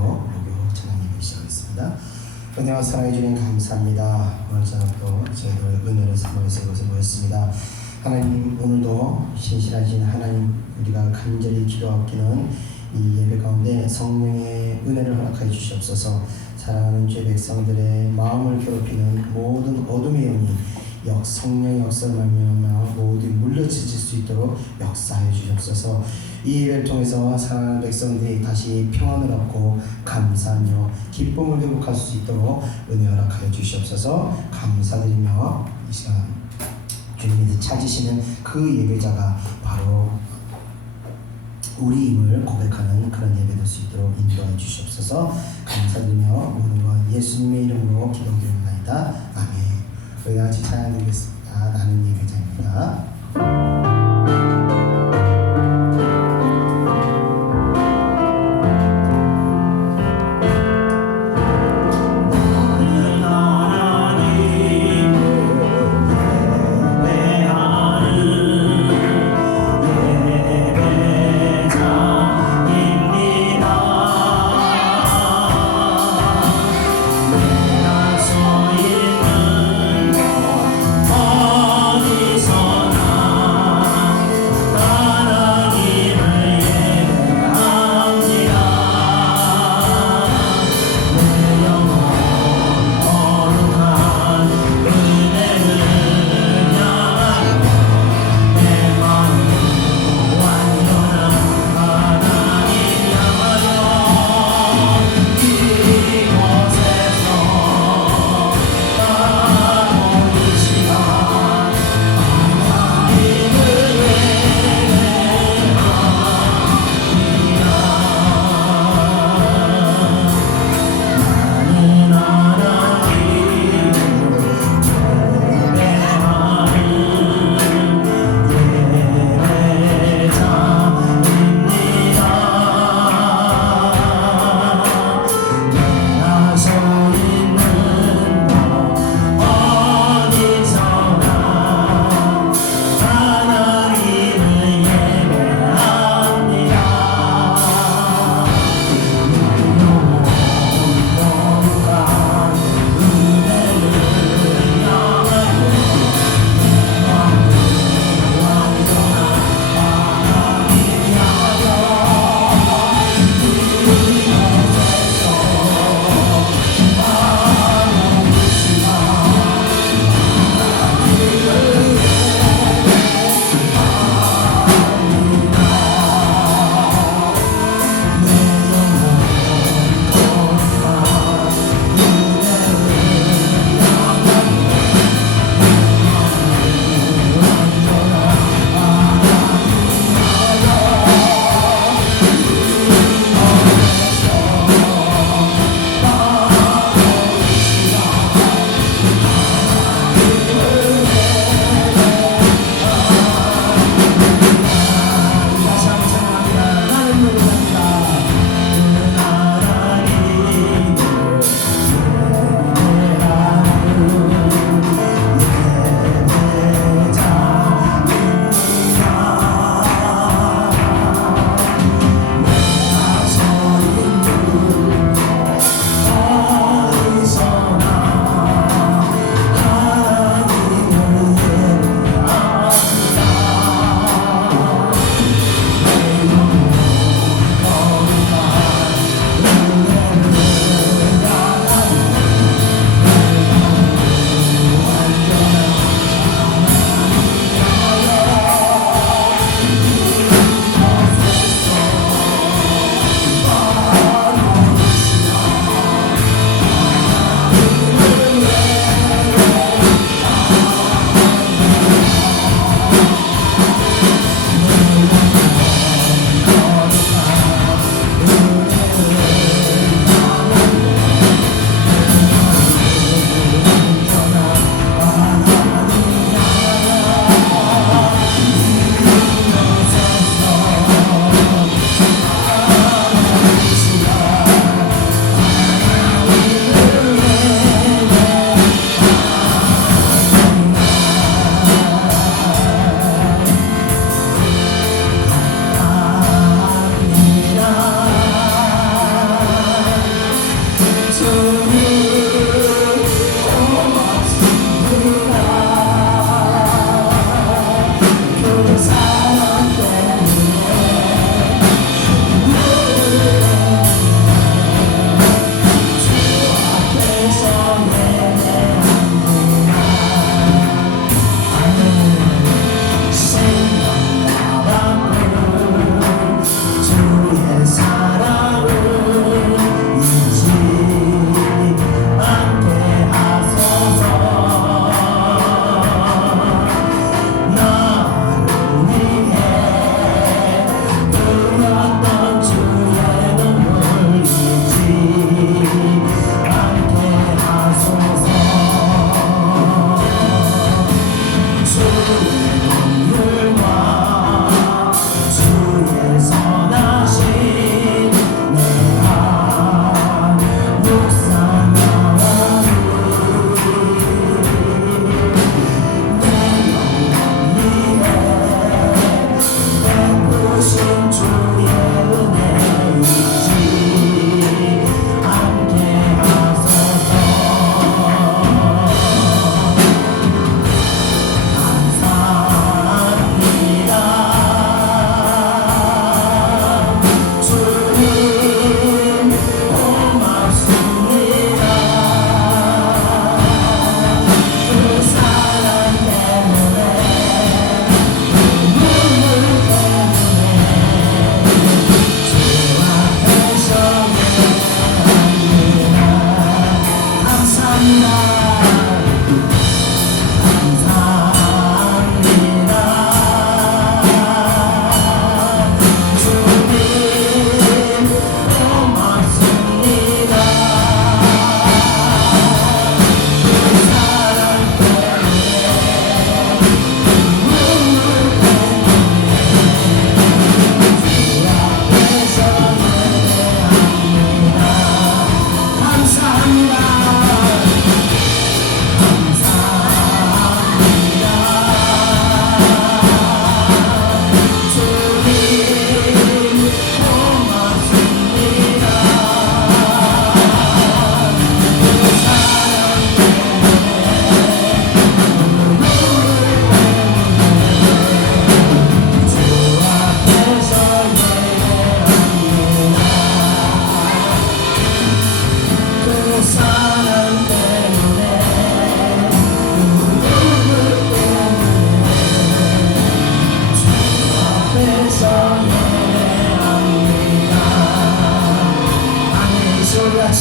목요 찬양 예배 시작하겠습니다. 은혜와 사랑해 주님 감사합니다. 오늘 저녁도 저희들 은혜를 삼아서 이곳에 모였습니다. 하나님, 오늘도 신실하신 하나님, 우리가 간절히 기도하기는 이 예배 가운데 성령의 은혜를 허락하여 주시옵소서. 사랑하는 죄 백성들의 마음을 괴롭히는 모든 어둠의 영이 성령의 역사를 말미암아 모두 물러지질 수 있도록 역사하여 주시옵소서. 이 예배를 통해서 사랑하는 백성들이 다시 평안을 얻고 감사하며 기쁨을 회복할 수 있도록 은혜 허락하여 주시옵소서. 감사드리며 이 시간 주님이 찾으시는 그 예배자가 바로 우리임을 고백하는 그런 예배 될 수 있도록 인도해 주시옵소서. 감사드리며 모든 것 예수님의 이름으로 기도드립니다. 아멘. 우리 같이 찬양 드리겠습니다. 나는 예배자입니다. 어디서나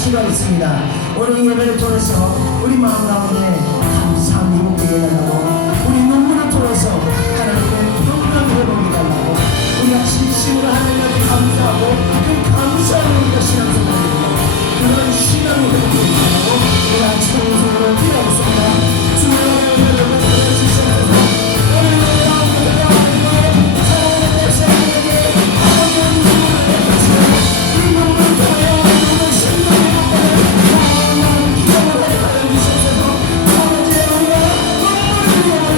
기도하겠습니다. 오늘 예배를 통해서 우리 마음 가운데 감사함 회복되게 달라고, 우리 눈물을 통해서 하나님의 평강 회복이 달라고, 우리가 진심으로 하나님께 감사하고 그 감사를 우리가 신앙생활을 그런 신앙을 회복되게 달라고 우리가 청소를 기도하겠습니다. 주의 은혜를 주시옵소서. 오늘 내 마음을 사랑하는 사랑하는 사랑에게 아버지의 눈물을 내주시고 이 눈물을 통하여 눈물 신동을 마음을 기적을 하여 주시옵소서. 아버지의 우리가 눈물을 위하여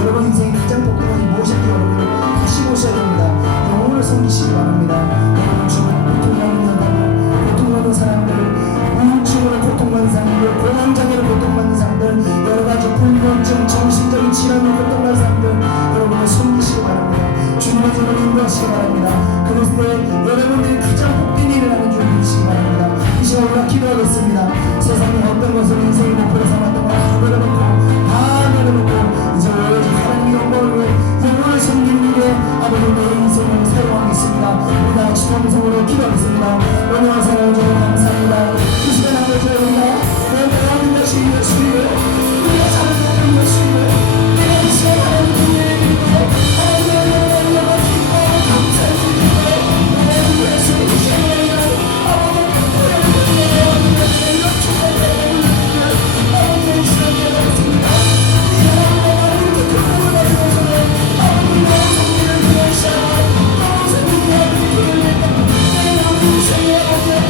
여러분 인생의 가장 복된 것이 무엇인지 여러분 다시 보셔야 됩니다. 영혼을 섬기시기 바랍니다. 여러분 주변에 고통받는 사람들, 고통받는 사람들, 우울증으로 고통받는 사람들, 공황장애로 고통받는 사람들, 여러가지 불면증, 정신적인 질환으로 고통받는 사람들, 여러분을 섬기시기 바랍니다. 주님의 저를 인도하시기 바랍니다. 그랬을 때 여러분들이 가장 복된 일을 하는 줄 믿으시기 바랍니다. 이 시간 우리가 기도하겠습니다. 세상에 어떤 것을 인생의 목표로 삼았던 걸 다 내려놓고 이제 오로지 하나님의 영광을 위해 영혼을 섬기는 일에 아버지 내 인생을 사용하겠습니다. 우리 다 같이 통성으로 기도하겠습니다. 은혜와 사랑을 주님 감사합니다. 이 시간 아버지 우리가 내가 하는 것이 예수님을 우리가 사랑하는 예수님을 내가 이 시간 하나님의 은혜를 입고 하나님의 은혜를 내가 기뻐하고 감사를 드리고 내 예수님의 생명을 아버지 Say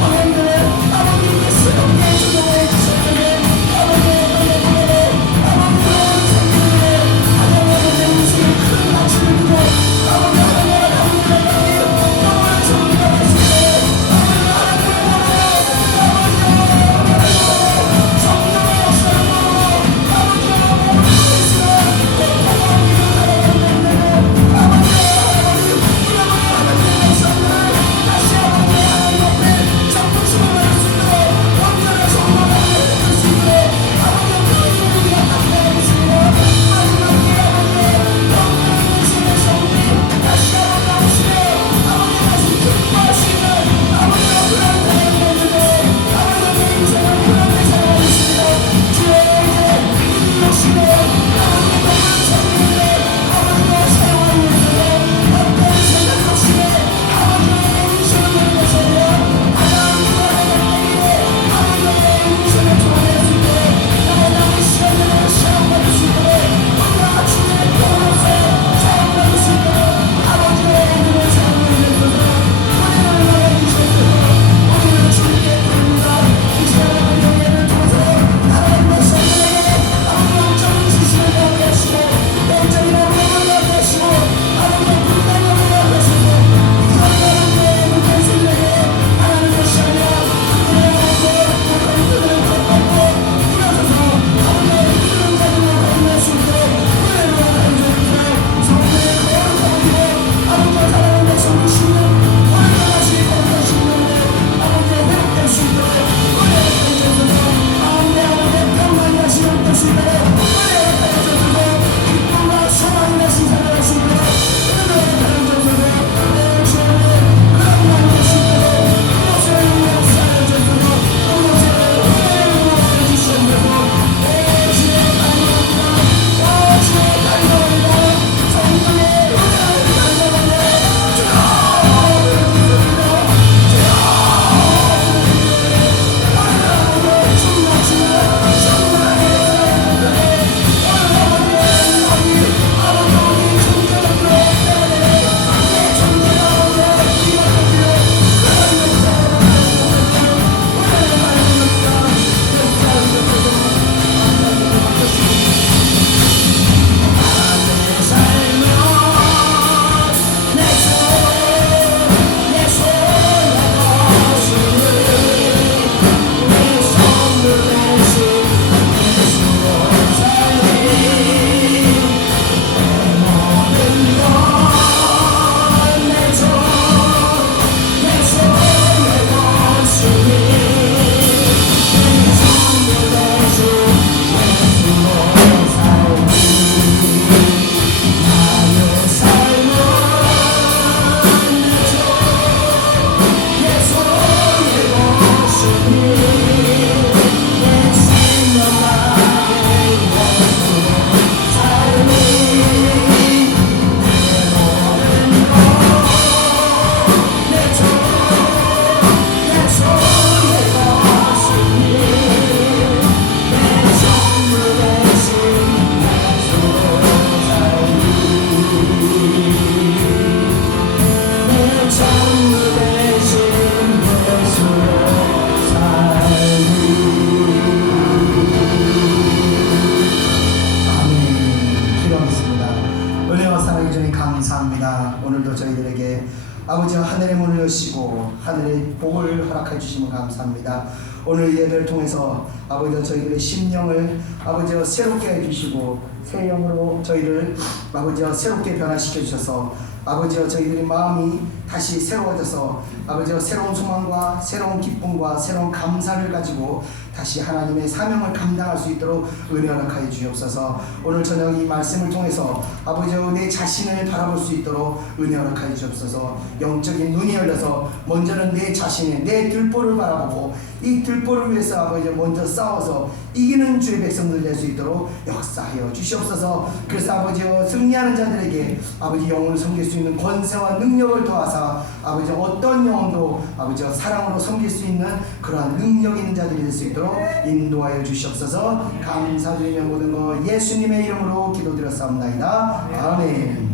은혜와 사랑의 주님 감사합니다. 오늘도 저희들에게 아버지 하늘의 문을 여시고 하늘의 복을 허락해 주시면 감사합니다. 오늘 예배를 통해서 아버지 저희들의 심령을 아버지 새롭게 해주시고 새 영으로 저희를 아버지 새롭게 변화시켜 주셔서 아버지 저희들의 마음이 다시 새로워져서 아버지 새로운 소망과 새로운 기쁨과 새로운 감사를 가지고 다시 하나님의 사명을 감당할 수 있도록 은혜 허락하여 주옵소서. 오늘 저녁 이 말씀을 통해서 아버지 내 자신을 바라볼 수 있도록 은혜 허락하여 주옵소서. 영적인 눈이 열려서 먼저는 내 자신의 내 들보를 바라보고 이 들보를 위해서 아버지 먼저 싸워서 이기는 주의 백성들 될 수 있도록 역사하여 주시옵소서. 그래서 아버지 승리하는 자들에게 아버지 영혼을 섬길 수 있는 권세와 능력을 더하사 아버지 어떤 영혼도 아버지 사랑으로 섬길 수 있는 그러한 능력 있는 자들이 될 수 있도록 인도하여 주시옵소서. 감사드리며 모든 거 예수님의 이름으로 기도드렸사옵나이다. 아멘.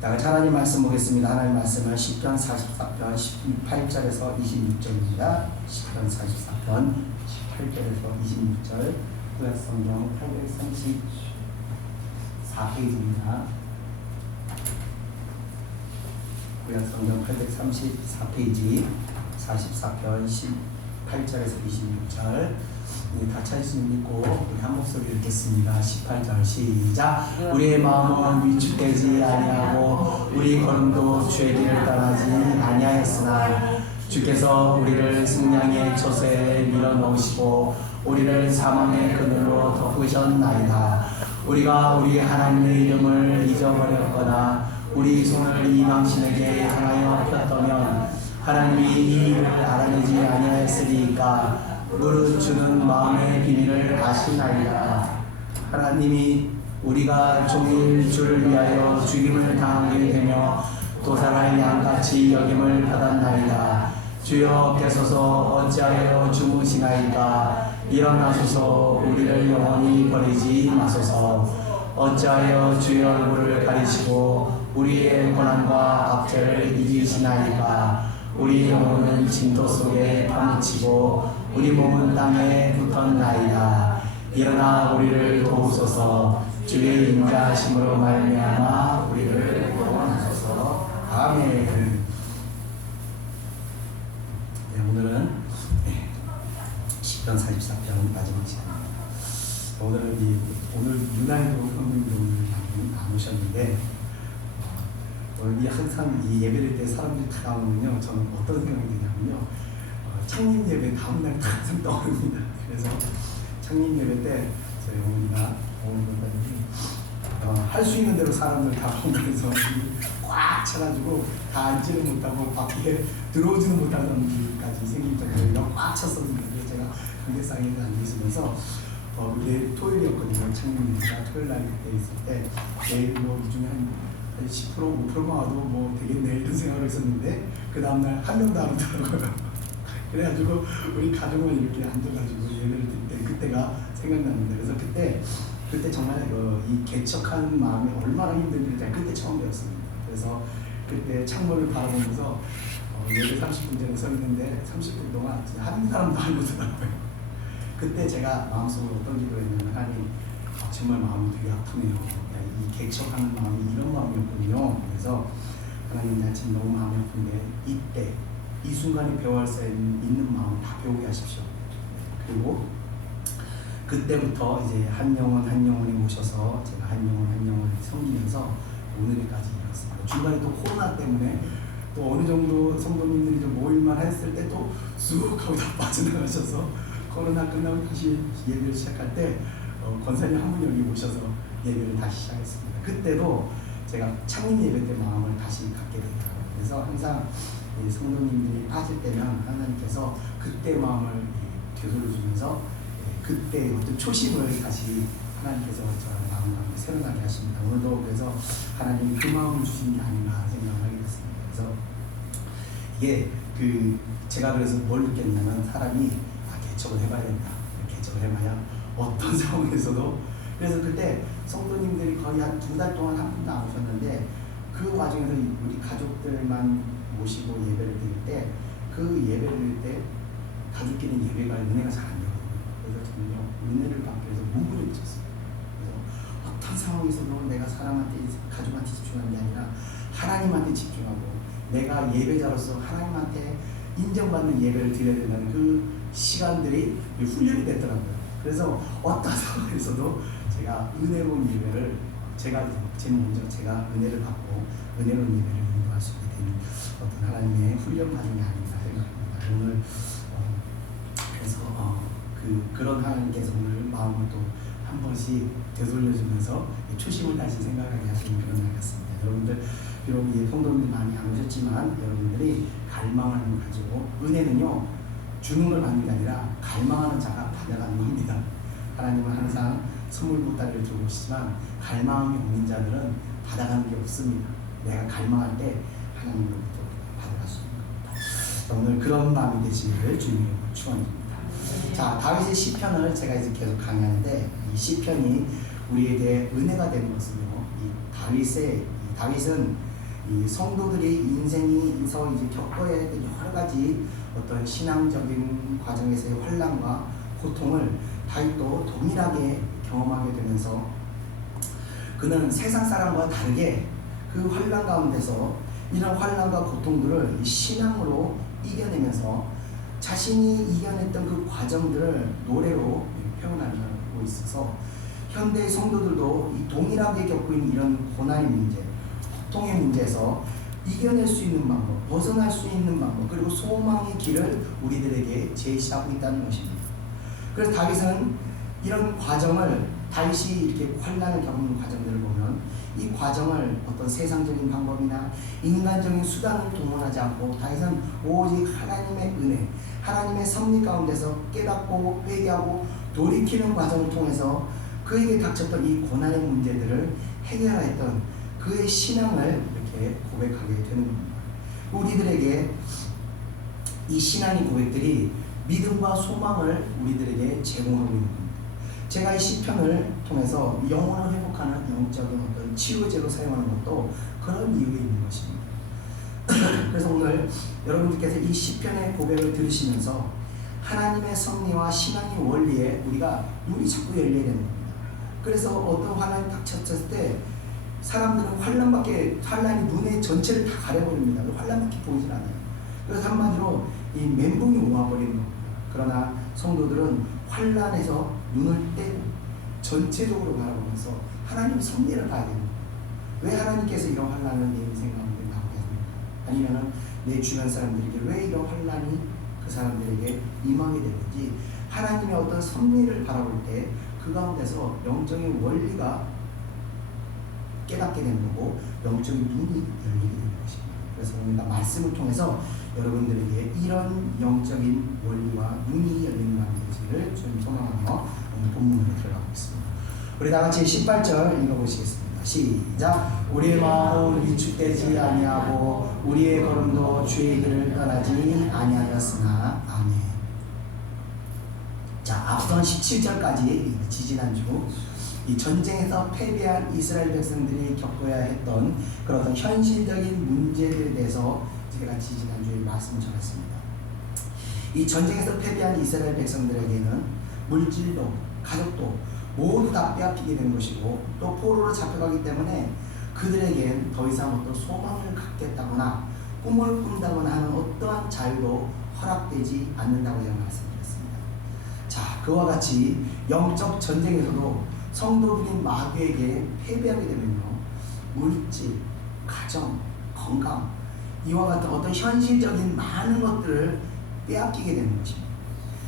다같이 하나님 말씀 보겠습니다. 하나님 말씀은 시편 44편 18절에서 26절입니다. 시편 44편 18절에서 26절 구약성경 834페이지입니다. 구약성경 834페이지 44편 18절에서 26절 다 찾으시면 믿고 우리 한 목소리 읽겠습니다. 18절 시작. 우리의 마음은 위축되지 아니하고 우리 걸음도 주의 길을 떠나지 아니하였으나 주께서 우리를 승량의 초소에 밀어넣으시고 우리를 사망의 그늘로 덮으셨나이다. 우리가 우리 하나님의 이름을 잊어버렸거나 우리 손을 이방신에게 향하여 폈다면 하나님이 이 일을 알아내지 아니하였으리까 무릇 주는 마음의 비밀을 아시나이다. 하나님이 우리가 종일 주를 위하여 죽임을 당하게 되며 도살할 양같이 여김을 받았나이다. 주여 깨소서 어찌하여 주무시나이까. 일어나소서 우리를 영원히 버리지 마소서. 어찌하여 주의 얼굴을 가리시고 우리의 고난과 압제를 잊으시나이까. 우리 영혼은 진토 속에 파묻히고 우리 몸은 땅에 붙었나이다. 일어나 우리를 도우소서. 주의 인자하심으로 말미암아 우리를 구원하소서. 아멘. 네, 오늘은 시편 44편 마지막 시간입니다. 오늘 유난히도 형님들 안 오셨는데 오늘 항상 이 예배를 때 사람들이 다 나오면요, 저는 어떤 생각이 드냐면요, 창립 예배 다음날 항상 떠오릅니다. 그래서 창립 예배 때 저희 어머니가 할 수 있는 대로 사람들 다 공간에서 꽉 차가지고 다 앉지를 못하고 밖에 들어오지는 못하는 사람들까지 생길 정도로 꽉 찼었는데 제가 관계상에 앉으시면서 이게 토요일이었거든요. 창립 예배가 토요일 날 그때 있을 때 내일 뭐 이 중에 한 10% 5%만 와도 뭐 되겠네 이런 생각을 했었는데 그 다음날 한 명도 안 오더라고요. 그래가지고 우리 가족만 이렇게 앉아가지고 예배를 드릴 때 그때가 생각납니다. 그래서 그때 정말 이 개척하는 마음이 얼마나 힘든지 제가 그때 처음 배웠습니다. 그래서 그때 창문을 바라보면서 예배 30분 전에 서 있는데 30분 동안 진짜 한 사람도 안 오더라고요. 그때 제가 마음속으로 어떤 기도를 했냐면 하나님 정말 마음이 되게 아프네요. 이 개척하는 마음이 이런 마음이었군요. 그래서 하나님 나 지금 너무 마음이 아픈데 이때 이 순간에 배워할 수 있는 마음 다 배우게 하십시오. 그리고 그때부터 이제 한 영혼 한 영혼이 모셔서 제가 한 영혼 한 영혼을 섬기면서 오늘까지 이뤘습니다. 중간에 또 코로나 때문에 또 어느 정도 성도님들이 좀 모일만 했을 때 또 쑥 하고 다 빠져나가셔서 코로나 끝나고 다시 예배를 시작할 때 권사님 한 분이 여기 모셔서 예배를 다시 시작했습니다. 그때도 제가 창립 예배 때 마음을 다시 갖게 되더라고요. 그래서 항상 성도님들이 빠질 때면 하나님께서 그때 마음을 되돌려주면서 그때 어떤 초심을 다시 하나님께서 저의 마음을 새로나게 하십니다. 오늘도 그래서 하나님이 그 마음을 주신 게 아닌가 생각을 하게 됐습니다. 그래서 이게 제가 그래서 뭘 느꼈냐면 사람이 개척을 해봐야 된다. 개척을 해봐야 어떤 상황에서도 그래서 그때 성도님들이 거의 한 2달 동안 한 분도 안 오셨는데 그 와중에서 우리 가족들만 모시고 예배를 드릴 때 그 예배를 드릴 때 가족끼리 예배가 은혜가 잘 안 되거든요. 그래서 저는요 은혜를 받기 위해서 무무를 미쳤어요. 그래서 어떤 어떤 상황에서도 내가 사람한테, 가족한테 집중하는 게 아니라 하나님한테 집중하고 내가 예배자로서 하나님한테 인정받는 예배를 드려야 된다는 그 시간들이 훈련이 됐더라고요. 그래서 어떤 상황에서도 제가 은혜로운 예배를 제가 은혜를 받고 은혜로운 예배를 인도할 수 있게 되는 어떤 하나님의 훈련 과정이 아닌가 생각합니다. 오늘 그래서 그런 하나님께서 오늘 마음을 또 한 번씩 되돌려주면서 초심을 다시 생각하게 하시는 그런 날 같습니다. 여러분들 비록 성도님들 많이 안 오셨지만 여러분들이 갈망하는 걸 가지고, 은혜는요 주는 걸 받는 게 아니라 갈망하는 자가 받아가는 겁니다. 하나님은 항상 선물 보따리를 주고 오시지만 갈망이 없는 자들은 받아가는 게 없습니다. 내가 갈망할 때 하나님으로부터 받아갈 수 있는 겁니다. 오늘 그런 마음이 되시기를 주님의 축원드립니다. 자, 다윗의 시편을 제가 이제 계속 강의하는데, 이 시편이 우리에게 은혜가 되는 것은요, 다윗은 이 성도들이 인생에서 이제 겪어야 할 여러 가지 어떤 신앙적인 과정에서의 환난과 고통을 다윗도 동일하게 경험하게 되면서, 그는 세상 사람과 다르게 그 환난 가운데서 이런 환난과 고통들을 신앙으로 이겨내면서 자신이 이겨냈던 그 과정들을 노래로 표현하고 있어서, 현대의 성도들도 이 동일하게 겪고 있는 이런 고난의 문제, 고통의 문제에서 이겨낼 수 있는 방법, 벗어날 수 있는 방법, 그리고 소망의 길을 우리들에게 제시하고 있다는 것입니다. 그래서 다윗은 이런 과정을, 다윗이 이렇게 환난을 겪는 과정들을 보면 이 과정을 어떤 세상적인 방법이나 인간적인 수단을 동원하지 않고 다윗은 오직 하나님의 은혜, 하나님의 섭리 가운데서 깨닫고 회개하고 돌이키는 과정을 통해서 그에게 닥쳤던 이 고난의 문제들을 해결하였던 그의 신앙을 이렇게 고백하게 되는 겁니다. 우리들에게 이 신앙의 고백들이 믿음과 소망을 우리들에게 제공하고 있는 겁니다. 제가 이 시편을 통해서 영혼을 회복하는 영적인 어떤 치유제로 사용하는 것도 그런 이유가 있는 것입니다. 그래서 오늘 여러분들께서 이 시편의 고백을 들으시면서 하나님의 섭리와 신앙의 원리에 우리가 눈이 자꾸 열려야 되는 겁니다. 그래서 어떤 환난이 닥쳤을 때 사람들은 환난이 눈의 전체를 다 가려버립니다. 환난밖에 보이질 않아요. 그래서 한마디로 이 멘붕이 오아버리는 겁니다. 그러나 성도들은 환난에서 눈을 떼고 전체적으로 바라보면서 하나님의 섭리를 봐야 됩니다. 왜 하나님께서 이런 환난을 내 인생 가운데 나오게 하십니까? 아니면 내 주변 사람들에게 왜 이런 환난이 그 사람들에게 임하게 되는지, 하나님의 어떤 섭리를 바라볼 때 그 가운데서 영적인 원리가 깨닫게 되는 거고 영적인 눈이 열리게 되는 것입니다. 그래서 오늘 말씀을 통해서 여러분들에게 이런 영적인 원리와 눈이 열리는 마음이 되시기를 좀 소망하며 오늘 본문으로 들어가고 있습니다. 우리 다 같이 18절 읽어보시겠습니다. 시작. 우리의 마음은 위축되지 아니하고 우리의 걸음도 주의 길을 떠나지 아니하였으나. 아멘. 자, 앞선 17절까지 지지난주 이 전쟁에서 패배한 이스라엘 백성들이 겪어야 했던 그런 현실적인 문제들에 대해서 제가 지지난주에 말씀을 전했습니다. 이 전쟁에서 패배한 이스라엘 백성들에게는 물질도 가족도 모두 다 빼앗기게 된 것이고, 또 포로로 잡혀가기 때문에 그들에겐 더 이상 어떤 소망을 갖겠다거나 꿈을 꾼다거나 하는 어떠한 자유도 허락되지 않는다고 제가 말씀드렸습니다. 자, 그와 같이 영적 전쟁에서도 성도들이 마귀에게 패배하게 되면요, 물질, 가정, 건강, 이와 같은 어떤 현실적인 많은 것들을 빼앗기게 되는 것입니다.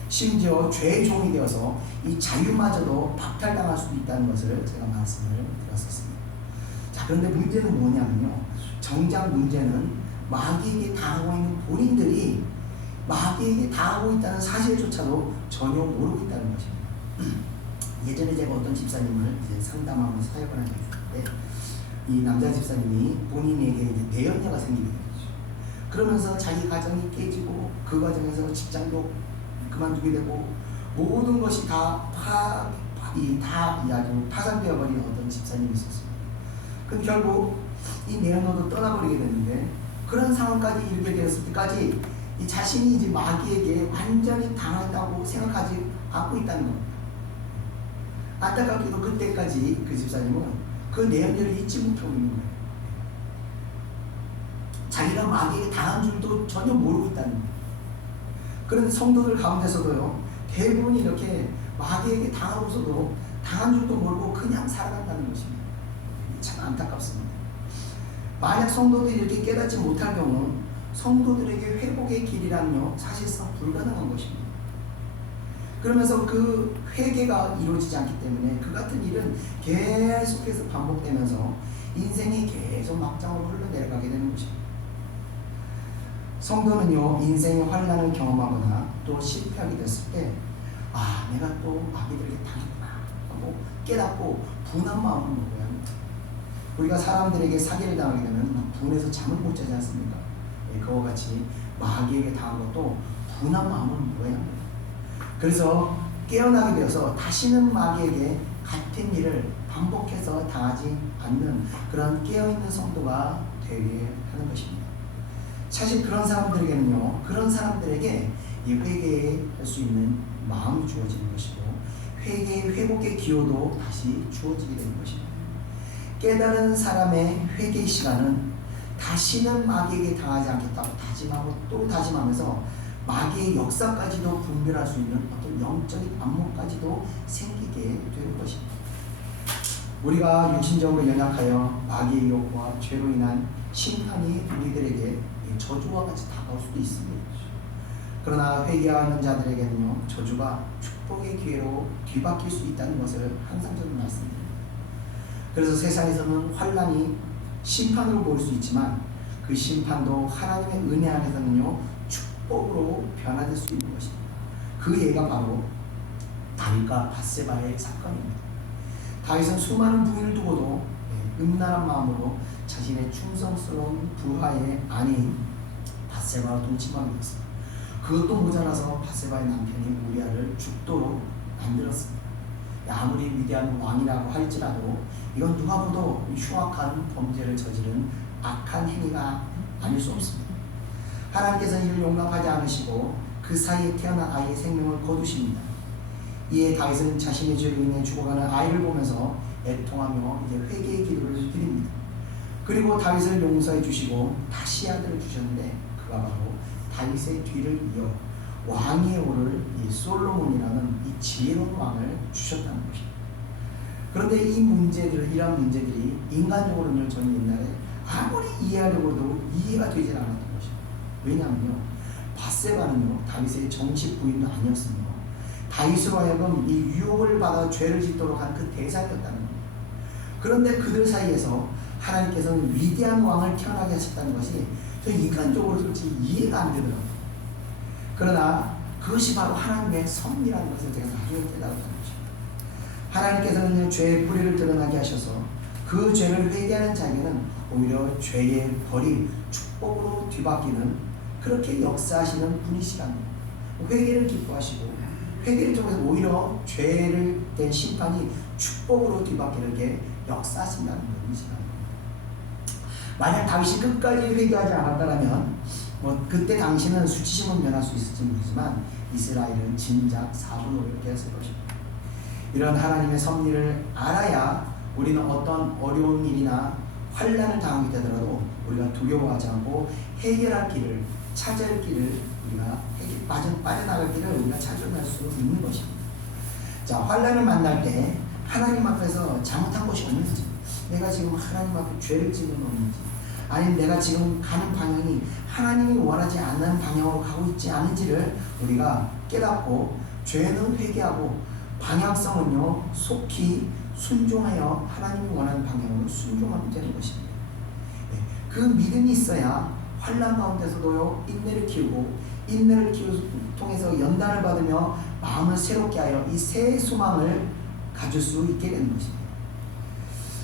심지어 죄의 종이 되어서 이 자유마저도 박탈당할 수도 있다는 것을 제가 말씀을 드렸었습니다. 자, 그런데 문제는 뭐냐면요, 정작 문제는 마귀에게 당하고 있는 본인들이 마귀에게 당하고 있다는 사실조차도 전혀 모르고 있다는 것입니다. 예전에 제가 어떤 집사님을 이제 상담하면서 사역을 하게 됐는데, 이 남자 집사님이 본인에게 이제 내연녀가 생기게 되죠. 그러면서 자기 가정이 깨지고 그 과정에서 직장도 그만두게 되고 모든 것이 다 아주 파산되어 버린 어떤 집사님이 있었습니다. 그럼 결국 이 내연녀도 떠나버리게 됐는데, 그런 상황까지 이르게 되었을 때까지 이 자신이 이제 마귀에게 완전히 당했다고 생각하지 않고 있다는 겁니다. 안타깝게도 그때까지 그 집사님은 그 내용들을 잊지 못하고 있는 거예요. 자기가 마귀에게 당한 줄도 전혀 모르고 있다는 거예요. 그런데 성도들 가운데서도요, 대부분이 이렇게 마귀에게 당하고서도 당한 줄도 모르고 그냥 살아간다는 것입니다. 참 안타깝습니다. 만약 성도들이 이렇게 깨닫지 못할 경우 성도들에게 회복의 길이란요 사실상 불가능한 것입니다. 그러면서 그 회개가 이루어지지 않기 때문에 그 같은 일은 계속해서 반복되면서 인생이 계속 막장으로 흘러내려가게 되는 것입니다. 성도는요, 인생의 환난을 경험하거나 또 실패하게 됐을 때, 아, 내가 또 마귀들에게 당했구나 하고 깨닫고 분한 마음을 먹어야 합니다. 우리가 사람들에게 사기를 당하게 되면 막 분해서 잠을 못 자지 않습니까? 예, 그와 같이 마귀에게 당한 것도 분한 마음을 먹어야 합니다. 그래서 깨어나게 되어서 다시는 마귀에게 같은 일을 반복해서 당하지 않는 그런 깨어있는 성도가 되게 하는 것입니다. 사실 그런 사람들에게는요, 그런 사람들에게 이 회개할 수 있는 마음이 주어지는 것이고, 회복의 기호도 다시 주어지게 되는 것입니다. 깨달은 사람의 회개 시간은 다시는 마귀에게 당하지 않겠다고 다짐하고 또 다짐하면서 마귀의 역사까지도 분별할 수 있는 어떤 영적인 안목까지도 생기게 되는 것입니다. 우리가 육신적으로 연약하여 마귀의 유혹과 죄로 인한 심판이 우리들에게 저주와 같이 다가올 수도 있습니다. 그러나 회개하는 자들에게는요, 저주가 축복의 기회로 뒤바뀔 수 있다는 것을 항상 저는 말씀드립니다. 그래서 세상에서는 환난이 심판으로 보일 수 있지만 그 심판도 하나님의 은혜 안에서는요, 축복으로 변화될 수 있는 것입니다. 그 예가 바로 다윗과 밧세바의 사건입니다. 다윗은 수많은 부인을 두고도 음란한 마음으로 자신의 충성스러운 부하의 아내인 밧세바와 동침하게 되었습니다. 그것도 모자라서 밧세바의 남편이 우리아를 죽도록 만들었습니다. 아무리 위대한 왕이라고 할지라도 이건 누가 봐도 흉악한 범죄를 저지른 악한 행위가 아닐 수 없습니다. 하나님께서는 이를 용납하지 않으시고 그 사이에 태어난 아이의 생명을 거두십니다. 이에 다윗은 자신의 죄로 인해 죽어가는 아이를 보면서 애통하며 이제 회개의 기도를 드립니다. 그리고 다윗을 용서해 주시고 다시 아들을 주셨는데 그가 바로 다윗의 뒤를 이어 왕위에 오를 이 솔로몬이라는 이 지혜로운 왕을 주셨다는 것입니다. 그런데 이러한 문제들이 인간적으로는 저는 옛날에 아무리 이해하려고도 이해가 되지 않았던 것입니다. 왜냐하면요, 밧세바는요, 다윗의 정식 부인도 아니었으며 다윗으로 하여금 이 유혹을 받아 죄를 짓도록 한 그 대상이었다는 겁니다. 그런데 그들 사이에서 하나님께서는 위대한 왕을 태어나게 하셨다는 것이 저 인간적으로 솔직히 이해가 안 되더라고요. 그러나 그것이 바로 하나님의 섭리라는 것을 제가 나중에 깨달았다는 것입니다. 하나님께서는 죄의 뿌리를 드러나게 하셔서 그 죄를 회개하는 자에게는 오히려 죄의 벌이 축복으로 뒤바뀌는 그렇게 역사하시는 분이시랍니다. 회개를 기뻐하시고 회개를 통해서 오히려 죄를 된 심판이 축복으로 뒤바뀌는 게 역사하신다는 분이시랍니다. 만약 다윗이 끝까지 회개하지 않았다면 그때 당시는 수치심은 면할 수 있을지 모르지만 이스라엘은 진작 사분오를 깨었을 것입니다. 이런 하나님의 섭리를 알아야 우리는 어떤 어려운 일이나 환난을 당하게 되더라도 우리가 두려워하지 않고 해결할 길을 찾을 길을 우리가 빠져나갈 길을 우리가 찾아낼 수 있는 것입니다. 자, 환난을 만날 때 하나님 앞에서 잘못한 것이 없는지, 내가 지금 하나님 앞에 죄를 지은 건 없는지, 아니면 내가 지금 가는 방향이 하나님이 원하지 않는 방향으로 가고 있지 않은지를 우리가 깨닫고 죄는 회개하고 방향성은요 속히 순종하여 하나님이 원하는 방향으로 순종하면 되는 것입니다. 네, 그 믿음이 있어야 환난 가운데서도요 인내를 키우고 인내를 통해서 연단을 받으며 마음을 새롭게 하여 이 새 소망을 가질 수 있게 되는 것입니다.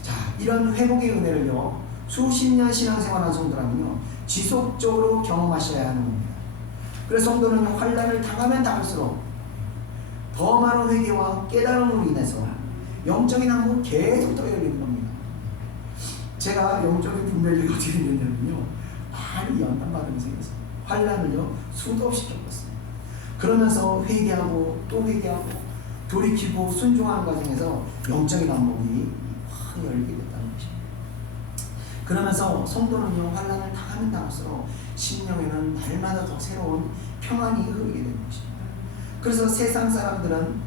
자, 이런 회복의 은혜를요 수십 년 신앙생활한 성도라면요 지속적으로 경험하셔야 하는 겁니다. 그래서 성도는 환난을 당하면 당할수록 더 많은 회개와 깨달음으로 인해서 영적인 항목은 계속 더 열리는 겁니다. 제가 영적인 분별력이 어떻게 됐냐면요 많이 연단받으면서 생겼어요. 환난을요 수도 없이 겪었습니다. 그러면서 회개하고 또 회개하고 돌이키고 순종하는 과정에서 영적인 안목이 확 열리게 됐다는 것입니다. 그러면서 성도는요, 환난을 당하면 당할수록 심령에는 날마다 더 새로운 평안이 흐르게 되는 것입니다. 그래서 세상 사람들은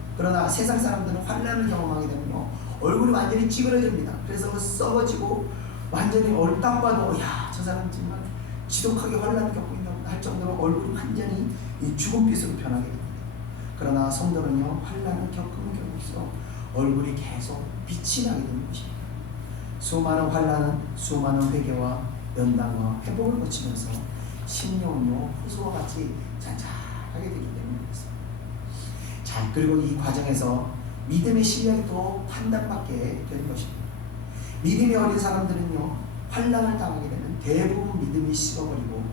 환난을 경험하게 되면요, 얼굴이 완전히 찌그러집니다. 그래서 썩어지고 완전히 딱 봐도 저 사람 정말 지독하게 환난을 겪고 있나 할 정도로 얼굴이 완전히 죽은빛으로 변하게 됩니다. 그러나 성도는요, 환난을 겪으면 겪을수록 얼굴이 계속 빛이 나게 되는 것입니다. 수많은 환난은 수많은 회개와 연단과 회복을 거치면서 심령은요, 호수와 같이 잔잔하게 되기 때문입니다. 자, 그리고 이 과정에서 믿음의 실력이 또 판단받게 되는 것입니다. 믿음이 어린 사람들은요, 환난을 당하게 되면 대부분 믿음이 식어버리고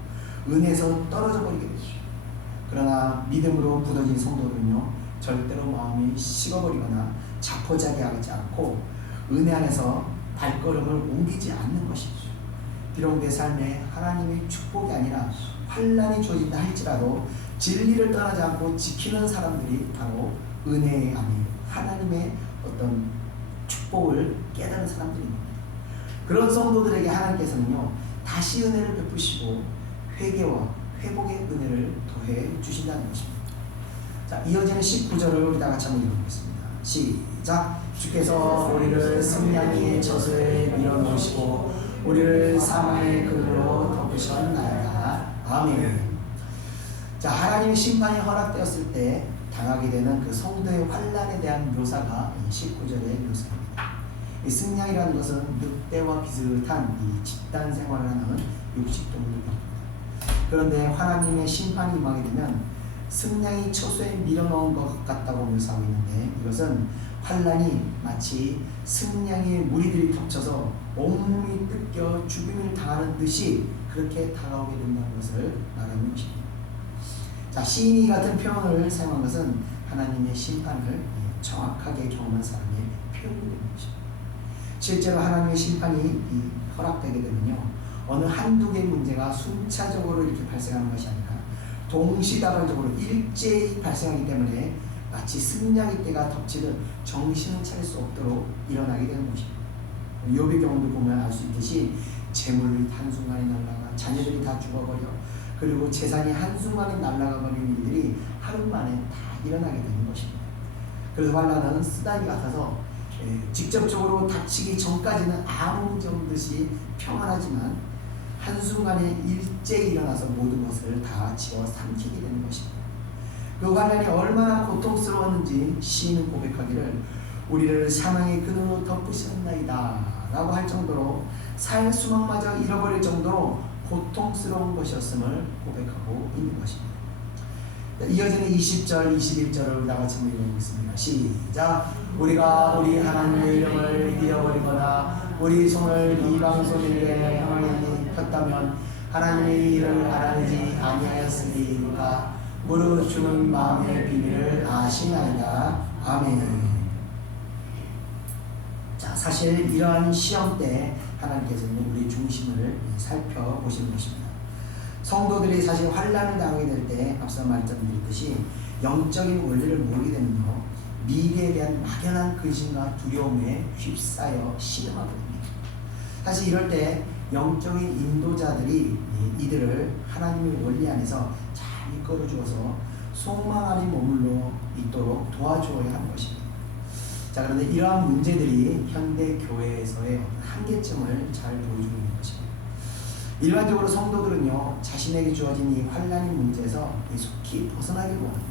은혜에서 떨어져 버리게 되죠. 그러나 믿음으로 굳어진 성도들은요, 절대로 마음이 식어버리거나 자포자기하지 않고 은혜 안에서 발걸음을 옮기지 않는 것이죠. 비록 내 삶에 하나님의 축복이 아니라 환난이 주어진다 할지라도 진리를 떠나지 않고 지키는 사람들이 바로 은혜의 아니 하나님의 어떤 축복을 깨닫는 사람들입니다. 그런 성도들에게 하나님께서는요, 다시 은혜를 베푸시고 회개와 회복의 은혜를 더해 주신다는 것입니다. 자, 이어지는 19절을 우리 다 같이 한번 읽어보겠습니다. 시작. 주께서 우리를 승냥이의 저수에 밀어넣으시고 우리를 사망의 그늘로 덮으셨나이다. 아멘. 자, 하나님의 심판이 허락되었을 때 당하게 되는 그 성도의 환난에 대한 묘사가 이 19절의 묘사입니다. 이 승냥이라는 것은 늑대와 비슷한 이 집단 생활을 하는 육식동물입니다. 그런데 하나님의 심판이 임하게 되면 승냥이 처소에 밀어넣은 것 같다고 묘사하고 있는데, 이것은 환난이 마치 승냥이의 무리들이 겹쳐서 온몸이 뜯겨 죽음을 당하는 듯이 그렇게 다가오게 된다는 것을 말하는 것입니다. 자, 시인이 같은 표현을 사용한 것은 하나님의 심판을 정확하게 경험한 사람의 표현이 되는 것입니다. 실제로 하나님의 심판이 허락되게 되면요, 어느 한두 개의 문제가 순차적으로 이렇게 발생하는 것이 아니라 동시다발적으로 일제히 발생하기 때문에 마치 승냥이 떼가 덮치듯 정신을 차릴 수 없도록 일어나게 되는 것입니다. 욥의 경우도 보면 알 수 있듯이 재물이 한순간에 날아가, 자녀들이 다 죽어버려, 그리고 재산이 한순간에 날아가 버리는 일들이 하루 만에 다 일어나게 되는 것입니다. 그래서 환난은 쓰다리 같아서 직접적으로 닥치기 전까지는 아무 문제 없듯이 평안하지만 한순간에 일제히 일어나서 모든 것을 다 지워 삼키게 되는 것입니다. 그 환난이 얼마나 고통스러웠는지 시인은 고백하기를 우리를 사망의 그늘로 덮으셨나이다 라고 할 정도로 살 수막마저 잃어버릴 정도로 고통스러운 것이었음을 고백하고 있는 것입니다. 이어지는 20절, 21절을 나같이 읽어보겠습니다. 시작. 우리가 우리 하나님의 이름을 잃어버리거나 우리 손을 이방 손에게 하나님이 폈다면 하나님의 일을 알아내지 아니하였으리까 무릇 주는 마음의 비밀을 아시나이다. 아멘. 자, 사실 이러한 시험 때 하나님께서는 우리 중심을 살펴보시는 것입니다. 성도들이 사실 환난을 당하게 될 때 앞서 말씀드렸듯이 영적인 원리를 모르게 되면요, 미래에 대한 막연한 근심과 두려움에 휩싸여 신음하거든요. 사실 이럴 때 영적인 인도자들이 이들을 하나님의 원리 안에서 잘 이끌어 주어서 소망 안에 머물러 있도록 도와주어야 하는 것입니다. 자, 그런데 이러한 문제들이 현대 교회에서의 한계점을 잘 보여주고 있는 것입니다. 일반적으로 성도들은요, 자신에게 주어진 이 환난의 문제에서 속히 벗어나기를 원합니다.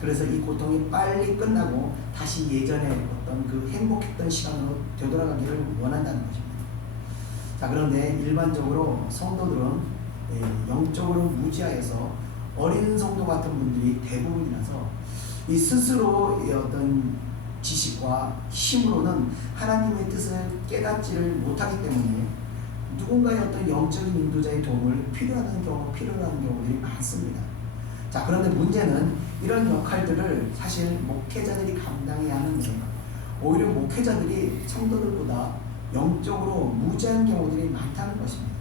그래서 이 고통이 빨리 끝나고 다시 예전에 어떤 그 행복했던 시간으로 되돌아가기를 원한다는 것입니다. 자, 그런데 일반적으로 성도들은 영적으로 무지하여서 어린 성도 같은 분들이 대부분이라서 이 스스로의 어떤 지식과 힘으로는 하나님의 뜻을 깨닫지를 못하기 때문에 누군가의 어떤 영적인 인도자의 도움을 필요하는 경우들이 많습니다. 자, 그런데 문제는 이런 역할들을 사실 목회자들이 감당해야 하는데 오히려 목회자들이 성도들보다 영적으로 무지한 경우들이 많다는 것입니다.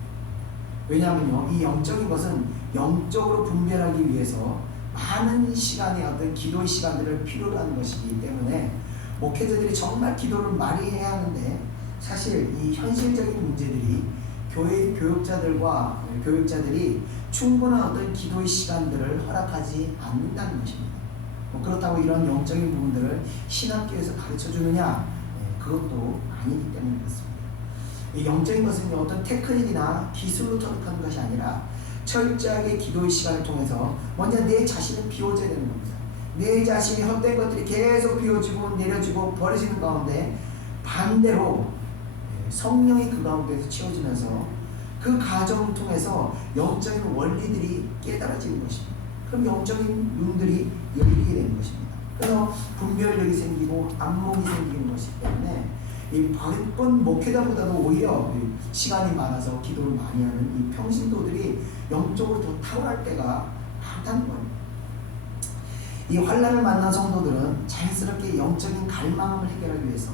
왜냐하면요, 이 영적인 것은 영적으로 분별하기 위해서 많은 시간의 어떤 기도의 시간들을 필요로 하는 것이기 때문에 목회자들이 정말 기도를 많이 해야 하는데 사실 이 현실적인 문제들이 교회 교육자들이 충분한 어떤 기도의 시간들을 허락하지 않는다는 것입니다. 그렇다고 이런 영적인 부분들을 신학교에서 가르쳐 주느냐? 그것도 아니기 때문에 그렇습니다. 이 영적인 것은 어떤 테크닉이나 기술로 터득하는 것이 아니라 철저하게 기도의 시간을 통해서 먼저 내 자신을 비워줘야 되는 겁니다. 내 자신이 헛된 것들이 계속 비워지고 내려지고 버려지는 가운데 반대로 성령이 그 가운데서 채워지면서 그 과정을 통해서 영적인 원리들이 깨달아지는 것입니다. 그럼 영적인 눈들이 열리게 되는 것입니다. 그래서 분별력이 생기고 안목이 생기는 것이기 때문에 이 바쁜 목회자보다도 오히려 시간이 많아서 기도를 많이 하는 이 평신도들이 영적으로 더 탁월할 때가 많다는 겁니다. 이 환난을 만난 성도들은 자연스럽게 영적인 갈망을 해결하기 위해서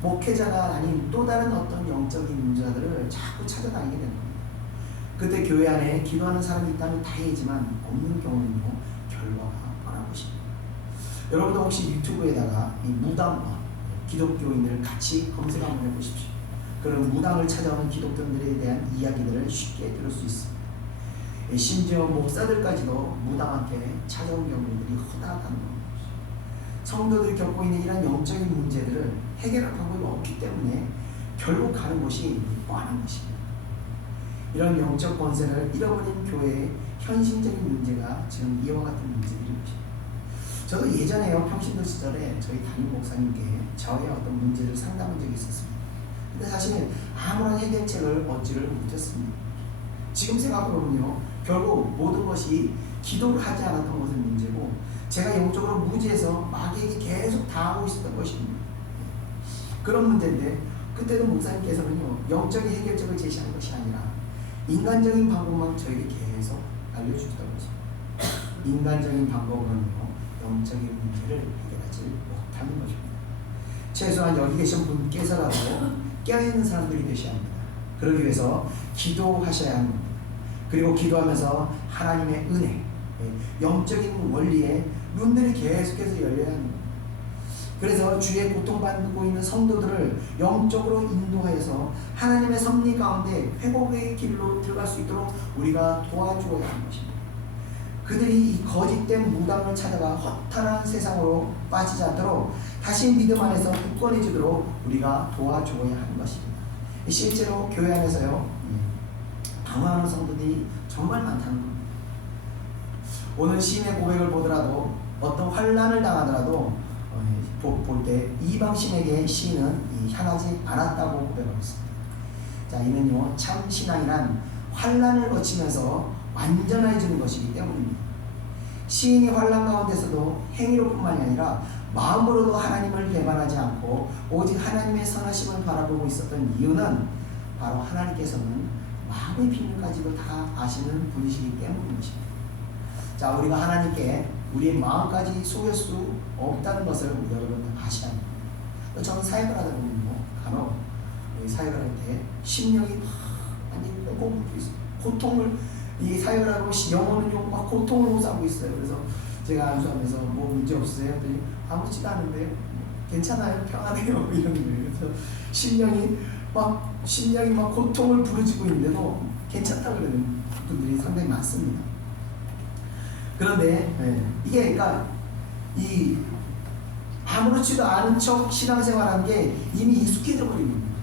목회자가 아닌 또 다른 어떤 영적인 문제들을 자꾸 찾아다니게 되는 겁니다. 그때 교회 안에 기도하는 사람이 있다면 다행이지만 없는 경우는요 결과가 뻔한 것입니다. 여러분도 혹시 유튜브에다가 이 무당과 기독교인을 같이 검색 한번 해보십시오. 그런 무당을 찾아오는 기독교인들에 대한 이야기들을 쉽게 들을 수 있습니다. 심지어 목사들까지도 무당한테 찾아온 경우들이 허다하다는 겁니다. 성도들이 겪고 있는 이런 영적인 문제들을 해결할 방법이 없기 때문에 결국 가는 곳이 뻔한 것입니다. 이런 영적 권세를 잃어버린 교회의 현실적인 문제가 지금 이와 같은 문제들인 것입니다. 저도 예전에요 평신도 시절에 저희 담임 목사님께 저의 어떤 문제를 상담한 적이 있었습니다. 근데 사실 아무런 해결책을 얻지를 못했습니다. 지금 생각해보면요 결국 모든 것이 기도를 하지 않았던 것은 문제고 제가 영적으로 무지해서 마귀에게 계속 당하고 있었던 것입니다. 그런 문제인데 그때도 목사님께서는요 영적인 해결책을 제시한 것이 아니라 인간적인 방법만 저에게 계속 알려주시다고 했습니다. 인간적인 방법으로는요 영적인 문제를 해결하지 못하는 것입니다. 최소한 여기 계신 분께서라도 깨어있는 사람들이 되셔야 합니다. 그러기 위해서 기도하셔야 합니다. 그리고 기도하면서 하나님의 은혜, 영적인 원리에 눈들이 계속해서 열려야 합니다. 그래서 주의 고통받고 있는 성도들을 영적으로 인도하여서 하나님의 섭리 가운데 회복의 길로 들어갈 수 있도록 우리가 도와주어야 하는 것입니다. 그들이 이 거짓된 무당을 찾아가 허탄한 세상으로 빠지지 않도록 다시 믿음 안에서 굳건해지도록 우리가 도와주어야 하는 것입니다. 실제로 교회 안에서요 방황하는 성도들이 정말 많다는 겁니다. 오늘 시인의 고백을 보더라도 어떤 환난을 당하더라도 볼 때 이방신에게 시인은 향하지 않았다고 고백하고 있습니다. 자, 이는요 참 신앙이란 환난을 거치면서 완전해지는 것이기 때문입니다. 시인이 환난 가운데서도 행위로 뿐만이 아니라 마음으로도 하나님을 배반하지 않고 오직 하나님의 선하심을 바라보고 있었던 이유는 바로 하나님께서는 마음의 비밀까지도 다 아시는 분이시기 때문인 것입니다. 자, 우리가 하나님께 우리의 마음까지 속일 수 없다는 것을 우리 여러분 아셔야 합니다. 저는 사역을 하다 보면 간혹 사역을 할 때 심령이 완전히 꽁꽁 묶여 있어요. 고통을 이 사역을 하고 영혼은요 막 고통을 호소하고 있어요. 그래서 제가 안수하면서 뭐 문제 없으세요? 했더니 아무렇지도 않은데요. 괜찮아요, 평안해요 이런 거예요. 그래서 심령이 막 고통을 부르짖고 있는데도 괜찮다고 그러는 분들이 상당히 많습니다. 그런데 이게 그러니까 이 아무렇지도 않은 척 신앙생활하는 게 이미 익숙해져 버린 겁니다.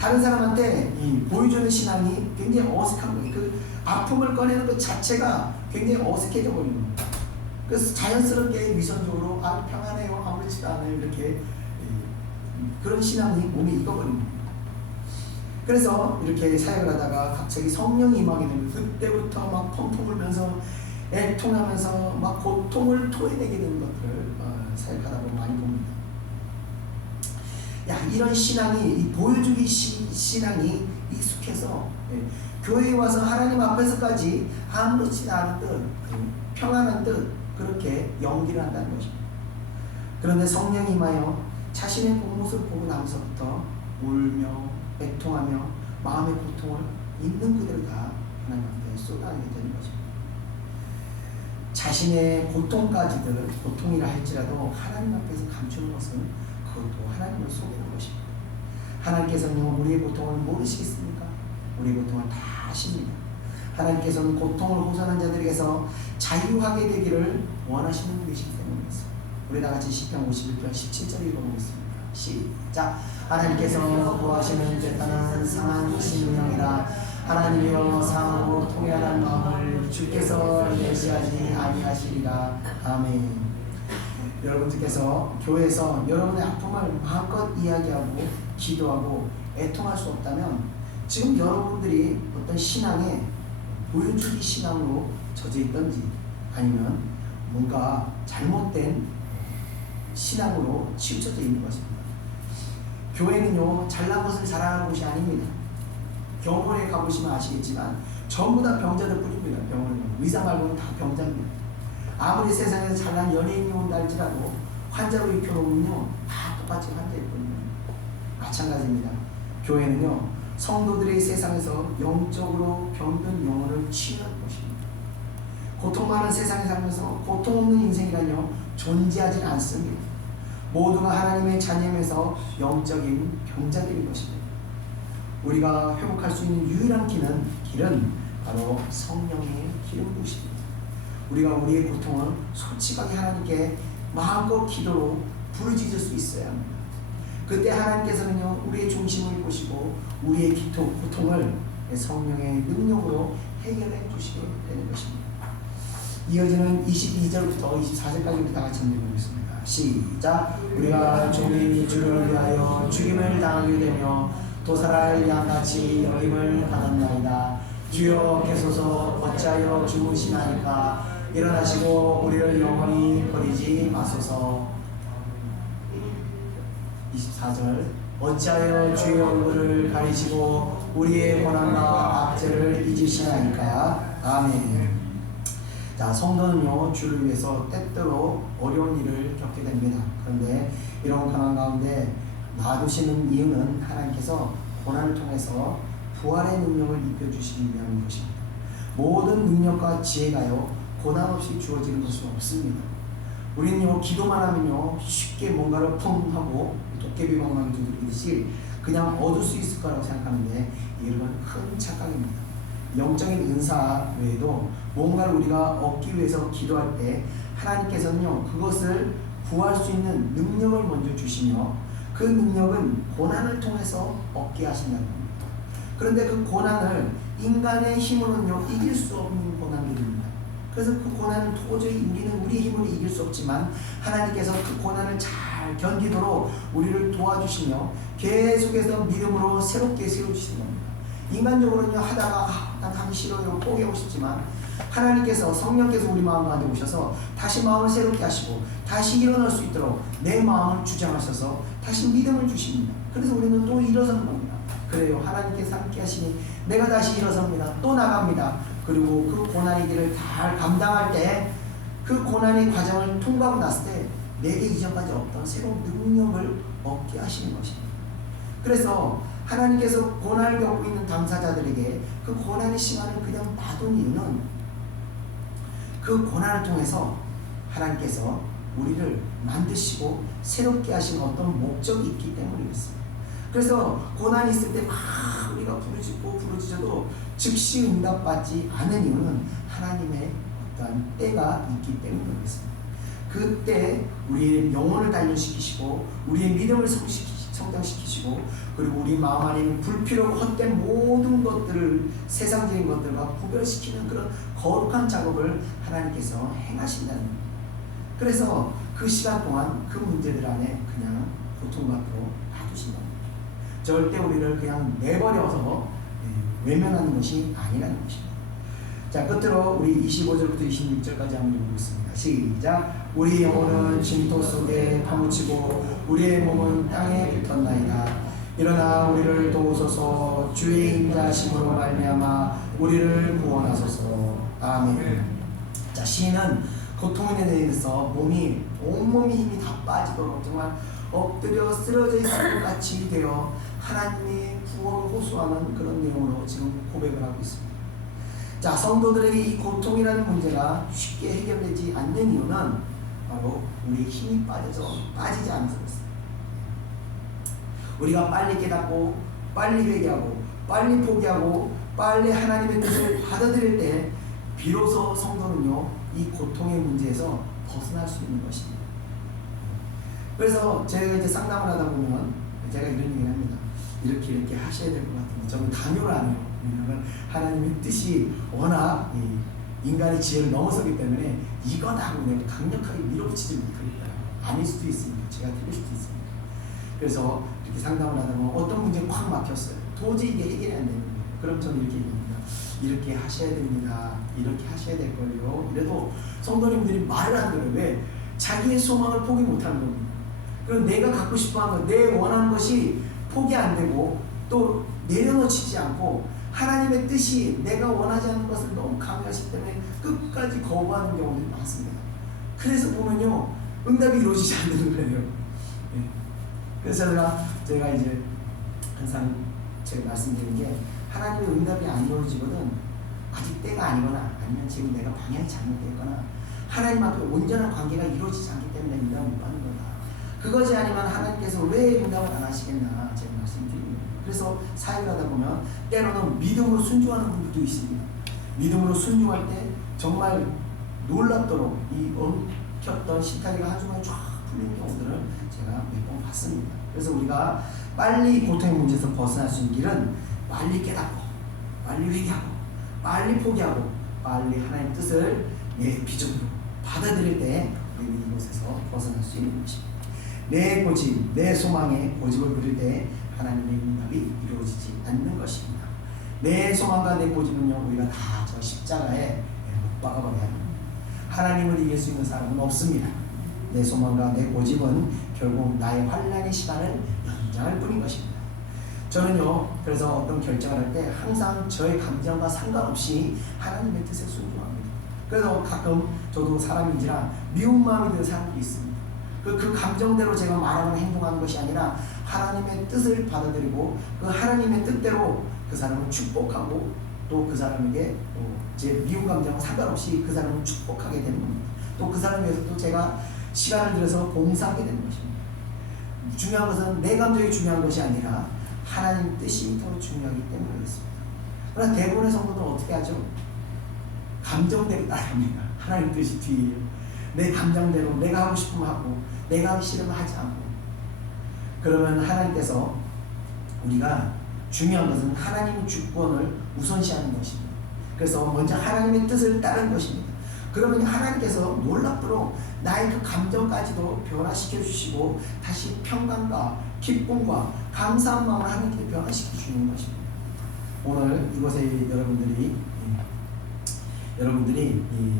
다른 사람한테 보여주는 신앙이 굉장히 어색한 거예요. 그 아픔을 꺼내는 것 자체가 굉장히 어색해져 버린 겁니다. 그래서 자연스럽게 위선적으로 평안해요, 아무렇지도 않아요 이렇게 그런 신앙이 몸에 익어버린 겁니다. 그래서 이렇게 사역을 하다가 갑자기 성령이 임하게 되면 그때부터 막 펑펑 울면서 애통하면서 막 고통을 토해내게 되는 것들을 사역하다 보면 많이 봅니다. 야, 이런 신앙이 보여주기 신앙이 익숙해서 교회에 와서 하나님 앞에서까지 아무렇지도 않은 듯 평안한 듯 그렇게 연기를 한다는 것입니다. 그런데 성령이 임하여 자신의 모습을 보고 나서부터 울며 애통하며 마음의 고통을 있는 그대로 다 하나님 앞에 쏟아내게 되는 것입니다. 자신의 고통까지도 고통이라 할지라도 하나님 앞에서 감추는 것은 그것도 하나님을 속이는 것입니다. 하나님께서는 우리의 고통을 모르시겠습니까? 우리의 고통을 다 아십니다. 하나님께서는 고통을 호소하는 자들에게서 자유하게 되기를 원하시는 분이시기 때문입니다. 우리 다 같이 시편 51편 17절 읽어보겠습니다. 시작. 하나님께서 구하시는 죄탄은 상한 심령이라. 하나님이여 상하고 통회하는 마음을 주께서 내시하지 아니하시리라. 아멘. 여러분들께서 교회에서 여러분의 아픔을 마음껏 이야기하고 기도하고 애통할 수 없다면 지금 여러분들이 어떤 신앙에 보여주기 신앙으로 젖어 있던지 아니면 뭔가 잘못된 신앙으로 치우쳐져 있는 것입니다. 교회는요, 잘난 것을 자랑하는 곳이 아닙니다. 병원에 가보시면 아시겠지만 전부 다 병자들 뿐입니다. 병원은 의사 말고는 다 병자입니다. 아무리 세상에서 잘난 연예인이 온다 할지라도 환자로 입혀놓으면요, 다 똑같이 환자일 뿐입니다. 마찬가지입니다. 교회는요, 성도들이 세상에서 영적으로 병든 영혼을 치유하는 것입니다. 고통 많은 세상에 살면서 고통 없는 인생이라뇨 존재하지 않습니다. 모두가 하나님의 자녀면서 영적인 병자들인 것입니다. 우리가 회복할 수 있는 유일한 길은 바로 성령의 기름 부으십니다. 우리가 우리의 고통을 솔직하게 하나님께 마음껏 기도로 부르짖을 수 있어야 합니다. 그때 하나님께서는요, 우리의 중심을 보시고 우리의 고통을 성령의 능력으로 해결해 주시게 되는 것입니다. 이어지는 22절부터 24절까지 우리 다 같이 읽어보겠습니다. 시작. 우리가 종이 주를 위하여 죽임을 당하게 되며 도살할 양같이 여김을 받았나이다. 주여 계소서 어찌하여 주무시나이까. 일어나시고 우리를 영원히 버리지 마소서. 24절. 어찌하여 주의 얼굴을 가리시고 우리의 고난과 악죄를 잊으시나이까. 아멘. 자, 성도는요, 주를 위해서 때때로 어려운 일을 겪게 됩니다. 그런데 이런 고난 가운데 놔두시는 이유는 하나님께서 고난을 통해서 부활의 능력을 입혀주시기 위한 것입니다. 모든 능력과 지혜가요, 고난 없이 주어지는 것은 없습니다. 우리는요, 기도만 하면요, 쉽게 뭔가를 펑 하고 도깨비 방망이 두드리듯이 그냥 얻을 수 있을 거라고 생각하는데 이건 큰 착각입니다. 영적인 은사 외에도 뭔가를 우리가 얻기 위해서 기도할 때 하나님께서는요, 그것을 구할 수 있는 능력을 먼저 주시며 그 능력은 고난을 통해서 얻게 하신다는 겁니다. 그런데 그 고난을 인간의 힘으로는요, 이길 수 없는 고난들입니다. 그래서 그 고난을 도저히 우리는 우리의 힘으로 이길 수 없지만 하나님께서 그 고난을 잘 견디도록 우리를 도와주시며 계속해서 믿음으로 새롭게 세워주시는 겁니다. 인간적으로는요, 하다가 난 가기 싫어요, 포기하고 싶지만 하나님께서 성령께서 우리 마음 가운데 오셔서 다시 마음을 새롭게 하시고 다시 일어날 수 있도록 내 마음을 주장하셔서 다시 믿음을 주십니다. 그래서 우리는 또 일어서는 겁니다. 그래요, 하나님께서 함께 하시니 내가 다시 일어섭니다. 또 나갑니다. 그리고 그 고난의 길을 잘 감당할 때 그 고난의 과정을 통과하고 났을 때 내게 이전까지 없던 새로운 능력을 얻게 하시는 것입니다. 그래서 하나님께서 고난을 겪고 있는 당사자들에게 그 고난의 시간을 그냥 놔둔 이유는 그 고난을 통해서 하나님께서 우리를 만드시고 새롭게 하신 어떤 목적이 있기 때문이겠습니다. 그래서 고난이 있을 때 막 우리가 부르짖어도 즉시 응답받지 않은 이유는 하나님의 어떤 때가 있기 때문이겠습니다. 그때 우리의 영혼을 단련시키시고 우리의 믿음을 성장시키시고 그리고 우리 마음 안에 있는 불필요하고 헛된 모든 것들을 세상적인 것들과 구별시키는 그런 거룩한 작업을 하나님께서 행하신다는 겁니다. 그래서 그 시간 동안 그 문제들 안에 그냥 고통받고 놔두신답니다. 절대 우리를 그냥 내버려서 외면하는 것이 아니라는 것입니다. 자, 끝으로 우리 25절부터 26절까지 한번 읽어보겠습니다. 시작. 우리 영혼은 진토 속에 파묻히고 우리의 몸은 땅에 붙었나이다. 일어나 우리를 도우소서. 주의 인자하심으로 말미암아 우리를 구원하소서. 아멘. 자, 시인은 고통에 대해서 온몸이 힘이 다 빠지도록 정말 엎드려 쓰러져 있을 것 같이 되어 하나님의 구원을 호소하는 그런 내용으로 지금 고백을 하고 있습니다. 자, 성도들에게 이 고통이라는 문제가 쉽게 해결되지 않는 이유는 바로 우리의 힘이 빠지지 않아서 그렇습니다. 우리가 빨리 깨닫고 빨리 회개하고 빨리 포기하고 빨리 하나님의 뜻을 받아들일 때 비로소 성도는요 이 고통의 문제에서 벗어날 수 있는 것입니다. 그래서 제가 이제 상담을 하다 보면 제가 이런 얘기를 합니다. 이렇게 하셔야 될 것 같은데 저는 강요를 안 해요. 왜냐하면 하나님의 뜻이 워낙 인간의 지혜를 넘어서기 때문에 이거다 하고 내가 강력하게 밀어붙이지 못하겠어요. 아닐 수도 있습니다. 제가 틀릴 수도 있습니다. 그래서 이렇게 상담을 하다 보면 어떤 문제에 콱 막혔어요. 도저히 이게 해결이 안 되는 거예요. 그럼 저는 이렇게 얘기합니다. 이렇게 하셔야 됩니다. 이렇게 하셔야 될 거예요. 이래도 성도님들이 말을 안 들어요. 왜? 자기의 소망을 포기 못하는 겁니다. 그럼 내가 갖고 싶어하는 것, 내 원하는 것이 포기 안 되고 또 내려놓치지 않고 하나님의 뜻이 내가 원하지 않는 것을 너무 강요하시기 때문에 끝까지 거부하는 경우들이 많습니다. 그래서 보면요 응답이 이루어지지 않는 거예요. 네. 그래서 제가 이제 항상 제가 말씀드리는 게 하나님의 응답이 안 이루어지거든 아직 때가 아니거나 아니면 지금 내가 방향이 잘못됐거나 하나님 앞에 온전한 관계가 이루어지지 않기 때문에 응답을 못 받는 거다. 그것이 아니면 하나님께서 왜 응답을 안 하시겠나 제가 말씀드립니다. 그래서 사역을 하다 보면 때로는 믿음으로 순종하는 분들도 있습니다. 믿음으로 순종할 때 정말 놀랍도록 이 엉켰던 식탁이가 한순간에 쫙 풀리는 경우들을 제가 몇 번 봤습니다. 그래서 우리가 빨리 고통의 문제에서 벗어날 수 있는 길은 빨리 깨닫고 빨리 회개하고 빨리 포기하고 빨리 하나님의 뜻을 내 비전으로 받아들일 때 우리는 이곳에서 벗어날 수 있는 것입니다. 내 고집, 내 소망에 고집을 부릴 때 하나님의 응답이 이루어지지 않는 것입니다. 내 소망과 내 고집은요 우리가 다 저 십자가에 못 박아버려야 합니다. 하나님을 이길 수 있는 사람은 없습니다. 내 소망과 내 고집은 결국 나의 환난의 시간을 연장할 뿐인 것입니다. 저는요 그래서 어떤 결정을 할 때 항상 저의 감정과 상관없이 하나님의 뜻에 순종합니다. 그래서 가끔 저도 사람인지라 미운 마음이 드는 사람들이 있습니다. 그 감정대로 제가 말하는 행동하는 것이 아니라 하나님의 뜻을 받아들이고 그 하나님의 뜻대로 그 사람을 축복하고 또 그 사람에게 제 미운 감정과 상관없이 그 사람을 축복하게 되는 겁니다. 또 그 사람을 위해서 또 제가 시간을 들여서 봉사하게 되는 것입니다. 중요한 것은 내 감정이 중요한 것이 아니라 하나님 뜻이 더 중요하기 때문에 그렇습니다. 그러나 대부분의 성도들은 어떻게 하죠? 감정대로 따라갑니다. 하나님 뜻이 뒤에요. 내 감정대로 내가 하고 싶으면 하고 내가 하기 싫으면 하지 않고 그러면 하나님께서 우리가 중요한 것은 하나님의 주권을 우선시하는 것입니다. 그래서 먼저 하나님의 뜻을 따르는 것입니다. 그러면 하나님께서 놀랍도록 나의 그 감정까지도 변화시켜 주시고 다시 평강과 기쁨과 감사한 마음을 하나님께 변화시켜 주시는 것입니다. 오늘 이곳에 여러분들이 이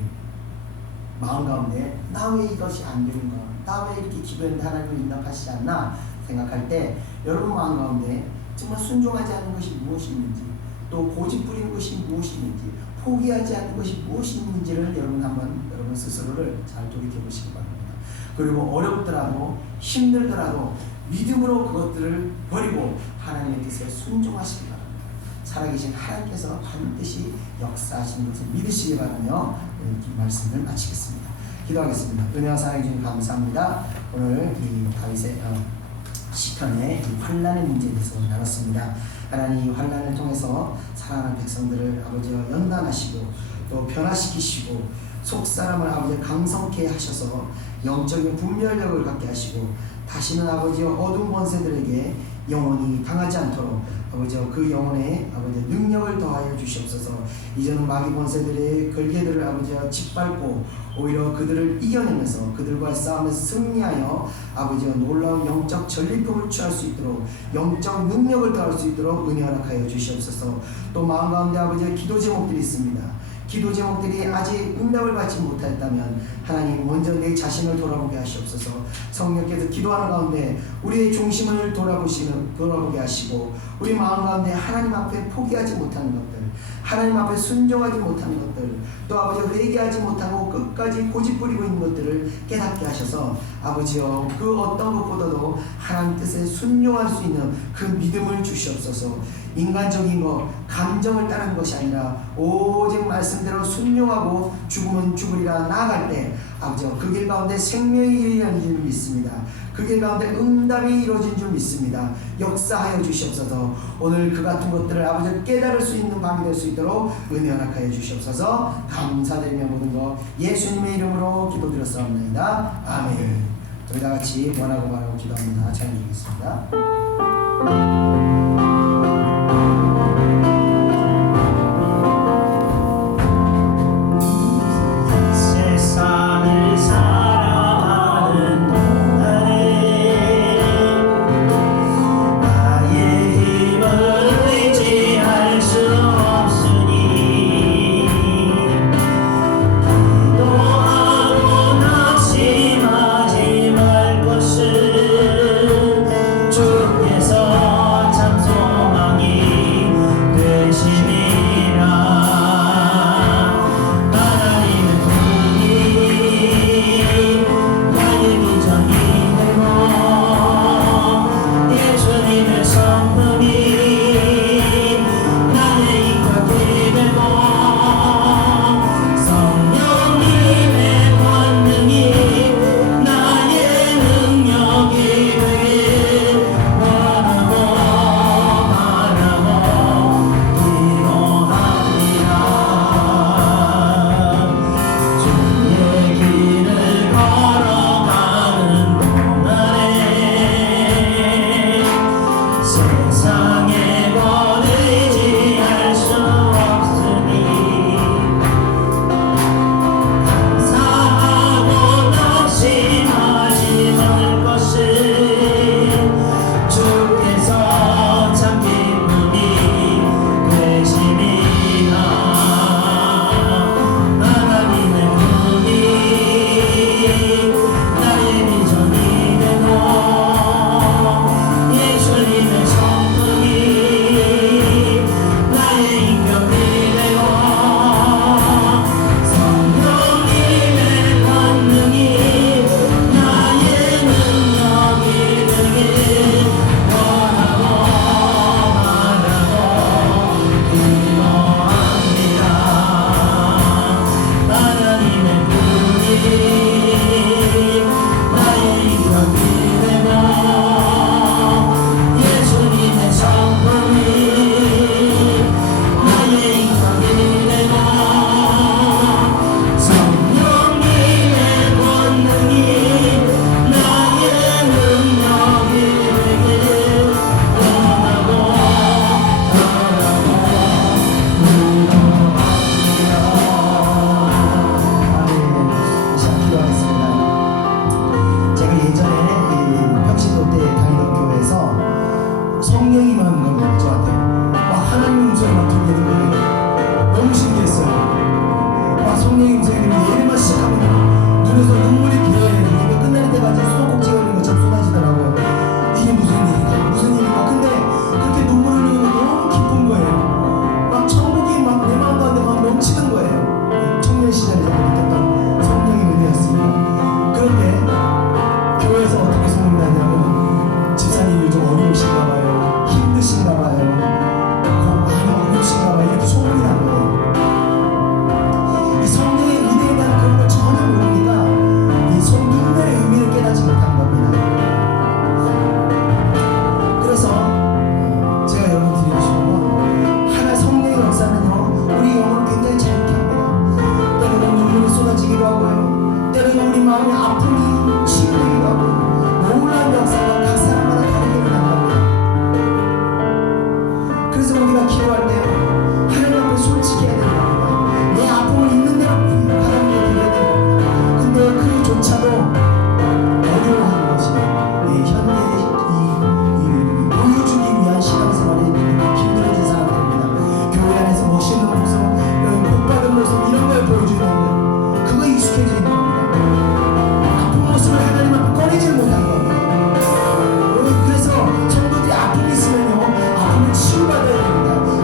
마음 가운데 나 왜 이것이 안 되는가, 나 왜 이렇게 기도했는데 하나님을 응답하시지 않나 생각할 때 여러분 마음 가운데 정말 순종하지 않는 것이 무엇이 있는지 또 고집 부리는 것이 무엇이 있는지 포기하지 않는 것이 무엇이 있는지를 여러분 스스로를 잘 돌이켜 보시기 바랍니다. 그리고 어렵더라도 힘들더라도 믿음으로 그것들을 버리고 하나님의 뜻에 순종하시기 바랍니다. 살아계신 하나님께서 반드시 역사하시는 것을 믿으시기 바라며 이 말씀을 마치겠습니다. 기도하겠습니다. 은혜와 사랑해 주님 감사합니다. 오늘 이 다윗의 시편의 환난의 문제에 대해서 나눴습니다. 하나님 이 환난을 통해서 사랑하는 백성들을 아버지와 연단하시고 또 변화시키시고 속사람을 아버지 강성케 하셔서 영적인 분별력을 갖게 하시고 다시는 아버지와 어두운 권세들에게 영원히 당하지 않도록 아버지와 그 영혼에 아버지 능력을 더하여 주시옵소서. 이제는 마귀 권세들의 걸개들을 아버지와 짓밟고 오히려 그들을 이겨내면서 그들과의 싸움에서 승리하여 아버지와 놀라운 영적 전리품을 취할 수 있도록 영적 능력을 더할 수 있도록 은혜 허락하여 주시옵소서. 또 마음 가운데 아버지의 기도 제목들이 있습니다. 기도 제목들이 아직 응답을 받지 못했다면 하나님 먼저 내 자신을 돌아보게 하시옵소서. 성령께서 기도하는 가운데 우리의 중심을 돌아보게 하시고 우리 마음 가운데 하나님 앞에 포기하지 못하는 것들, 하나님 앞에 순종하지 못하는 것들, 또 아버지 회개하지 못하고 끝까지 고집 부리고 있는 것들을 깨닫게 하셔서 아버지여 그 어떤 것보다도 하나님 뜻에 순종할 수 있는 그 믿음을 주시옵소서. 인간적인 것, 감정을 따르는 것이 아니라 오직 말씀대로 순종하고 죽으면 죽으리라 나아갈 때 아버지 그 길 가운데 생명이 이르는 줄 믿습니다. 그 길 가운데 응답이 이루어진 줄 믿습니다. 역사하여 주시옵소서. 오늘 그 같은 것들을 아버지 깨달을 수 있는 밤이 될 수 있도록 은혜 허락하여 주시옵소서. 감사드리며 모든 것 예수님의 이름으로 기도드렸사옵나이다. 아멘. 우리 다 같이 원하고 말하고 기도합니다. 잘 드리겠습니다.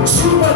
치유받아야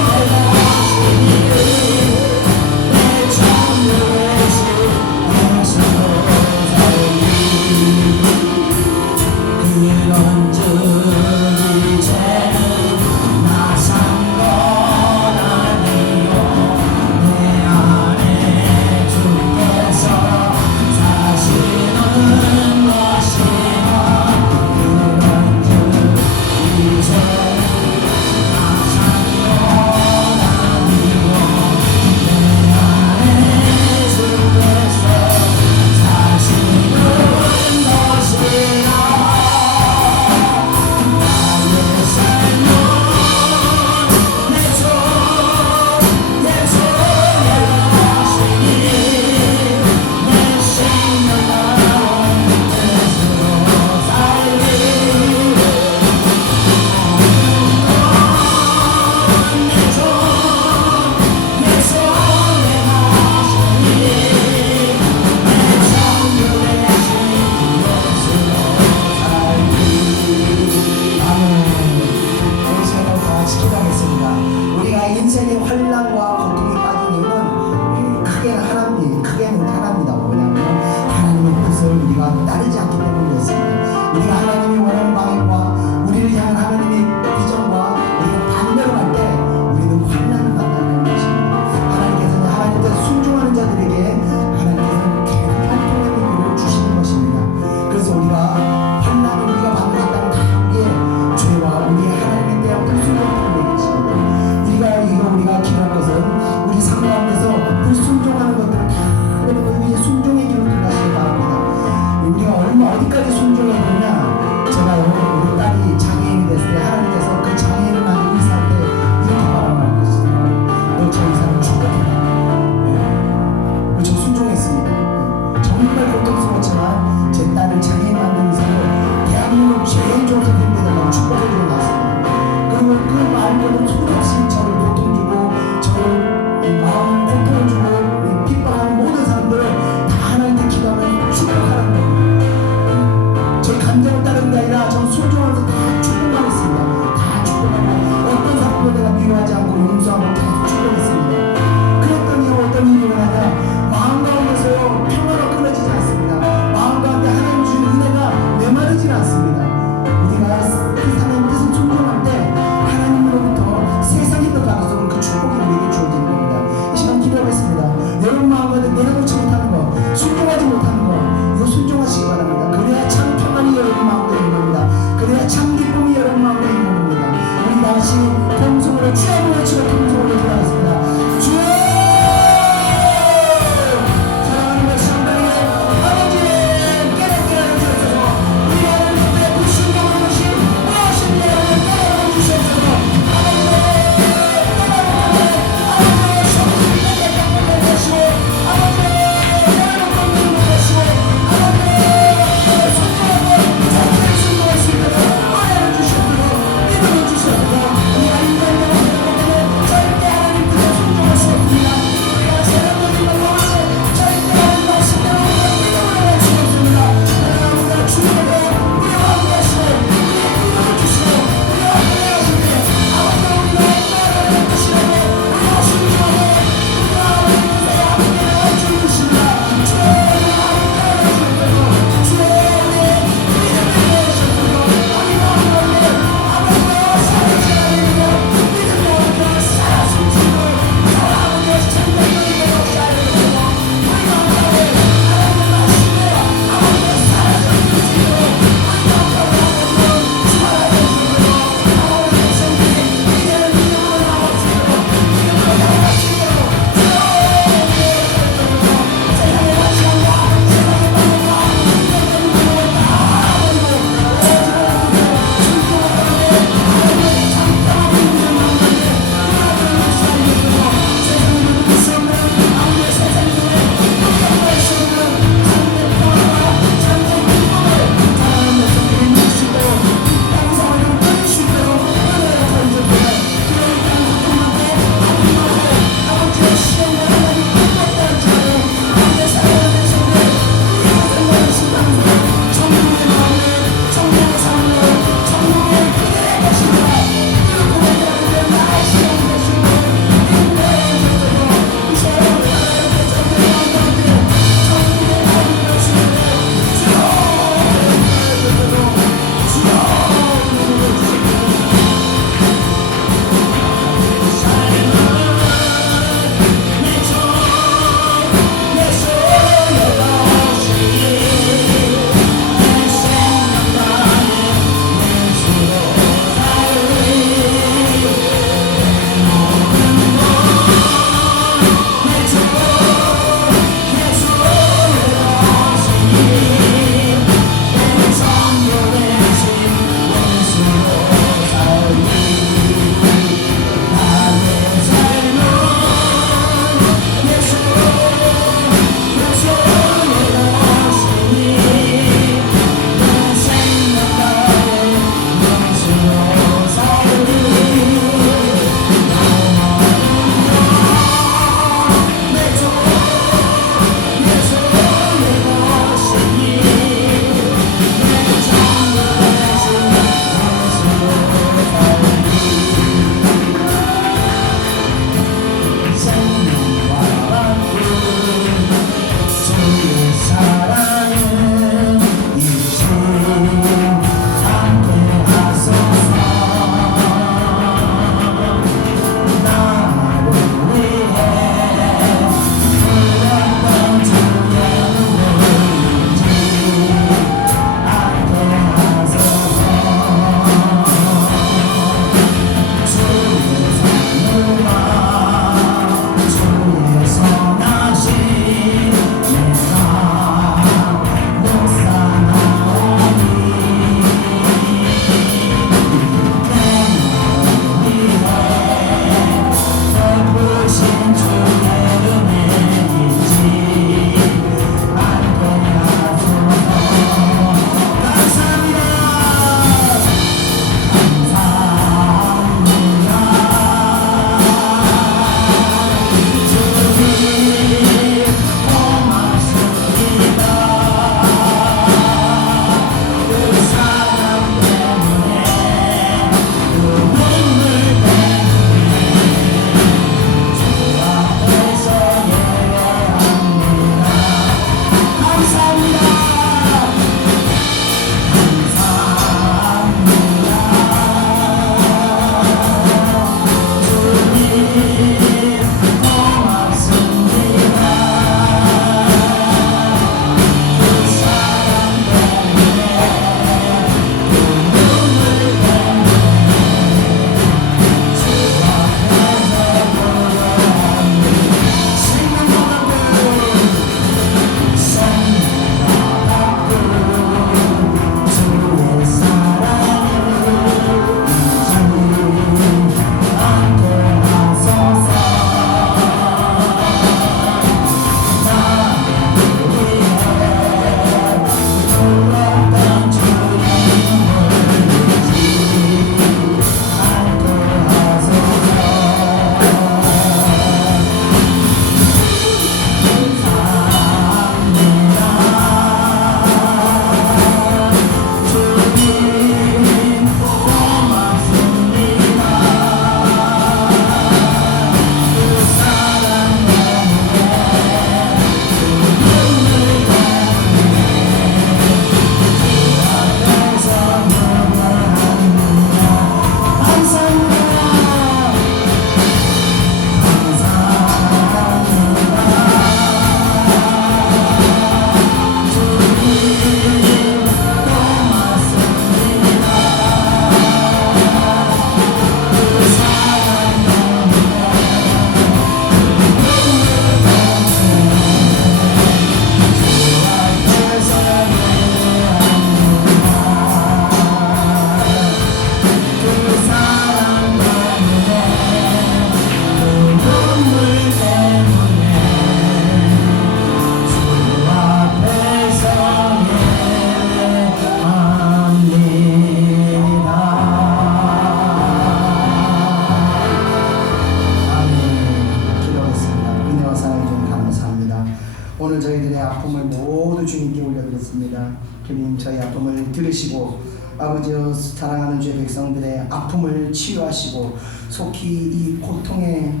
저희들의 아픔을 모두 주님께 올려드렸습니다. 주님 저희 아픔을 들으시고 아버지여 사랑하는 주의 백성들의 아픔을 치유하시고 속히 이 고통의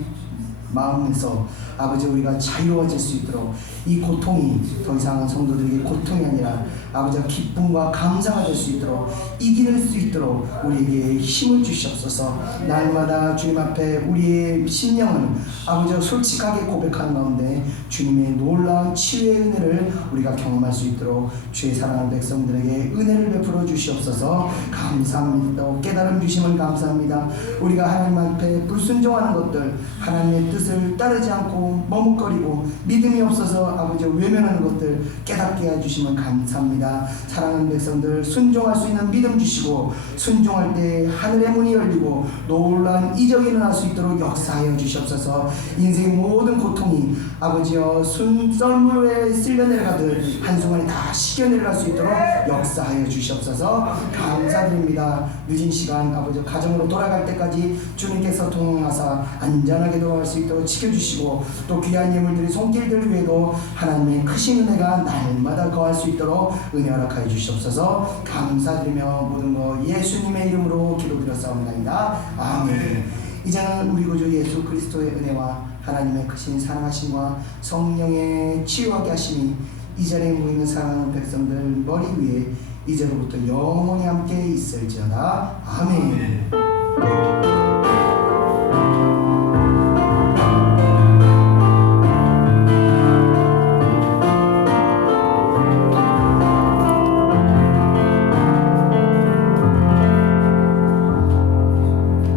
마음에서 아버지 우리가 자유로워질 수 있도록 이 고통이 더 이상 성도들에게 고통이 아니라 아버지 기쁨과 감사가 될 수 있도록 이길 수 있도록 우리에게 힘을 주시옵소서. 날마다 주님 앞에 우리의 심령은 아버지 솔직하게 고백하는 가운데 주님의 놀라운 치유의 은혜를 우리가 경험할 수 있도록 주의 사랑하는 백성들에게 은혜를 베풀어 주시옵소서. 감사합니다. 깨달음 주심을 감사합니다. 우리가 하나님 앞에 불순종하는 것들 하나님의 뜻을 따르지 않고 머뭇거리고 믿음이 없어서 아버지 외면하는 것들 깨닫게 해주시면 감사합니다. 사랑하는 백성들 순종할 수 있는 믿음 주시고 순종할 때 하늘의 문이 열리고 놀라운 이적이 일어날 수 있도록 역사하여 주시옵소서. 인생의 모든 고통이 아버지여 썰물에 쓸려 내려가듯 한순간에 다 씻겨 내려갈 수 있도록 역사하여 주시옵소서. 감사드립니다. 늦은 시간 아버지 가정으로 돌아갈 때까지 주님께서 동행하사 안전하게 돌아갈 수 있도록 지켜주시고 또 귀한 예물들이 손길들 위에도 하나님의 크신 은혜가 날마다 거할 수 있도록 은혜 허락하여 주시옵소서. 감사드리며 모든 것 예수님의 이름으로 기도드렸사옵나이다. 아멘. 이제는 우리 구주 예수 그리스도의 은혜와 하나님의 크신 사랑하심과 성령의 치유하게 하심이 이 자리에 모이는 사랑하는 백성들 머리 위에 이제로부터 영원히 함께 있을지어다. 아멘.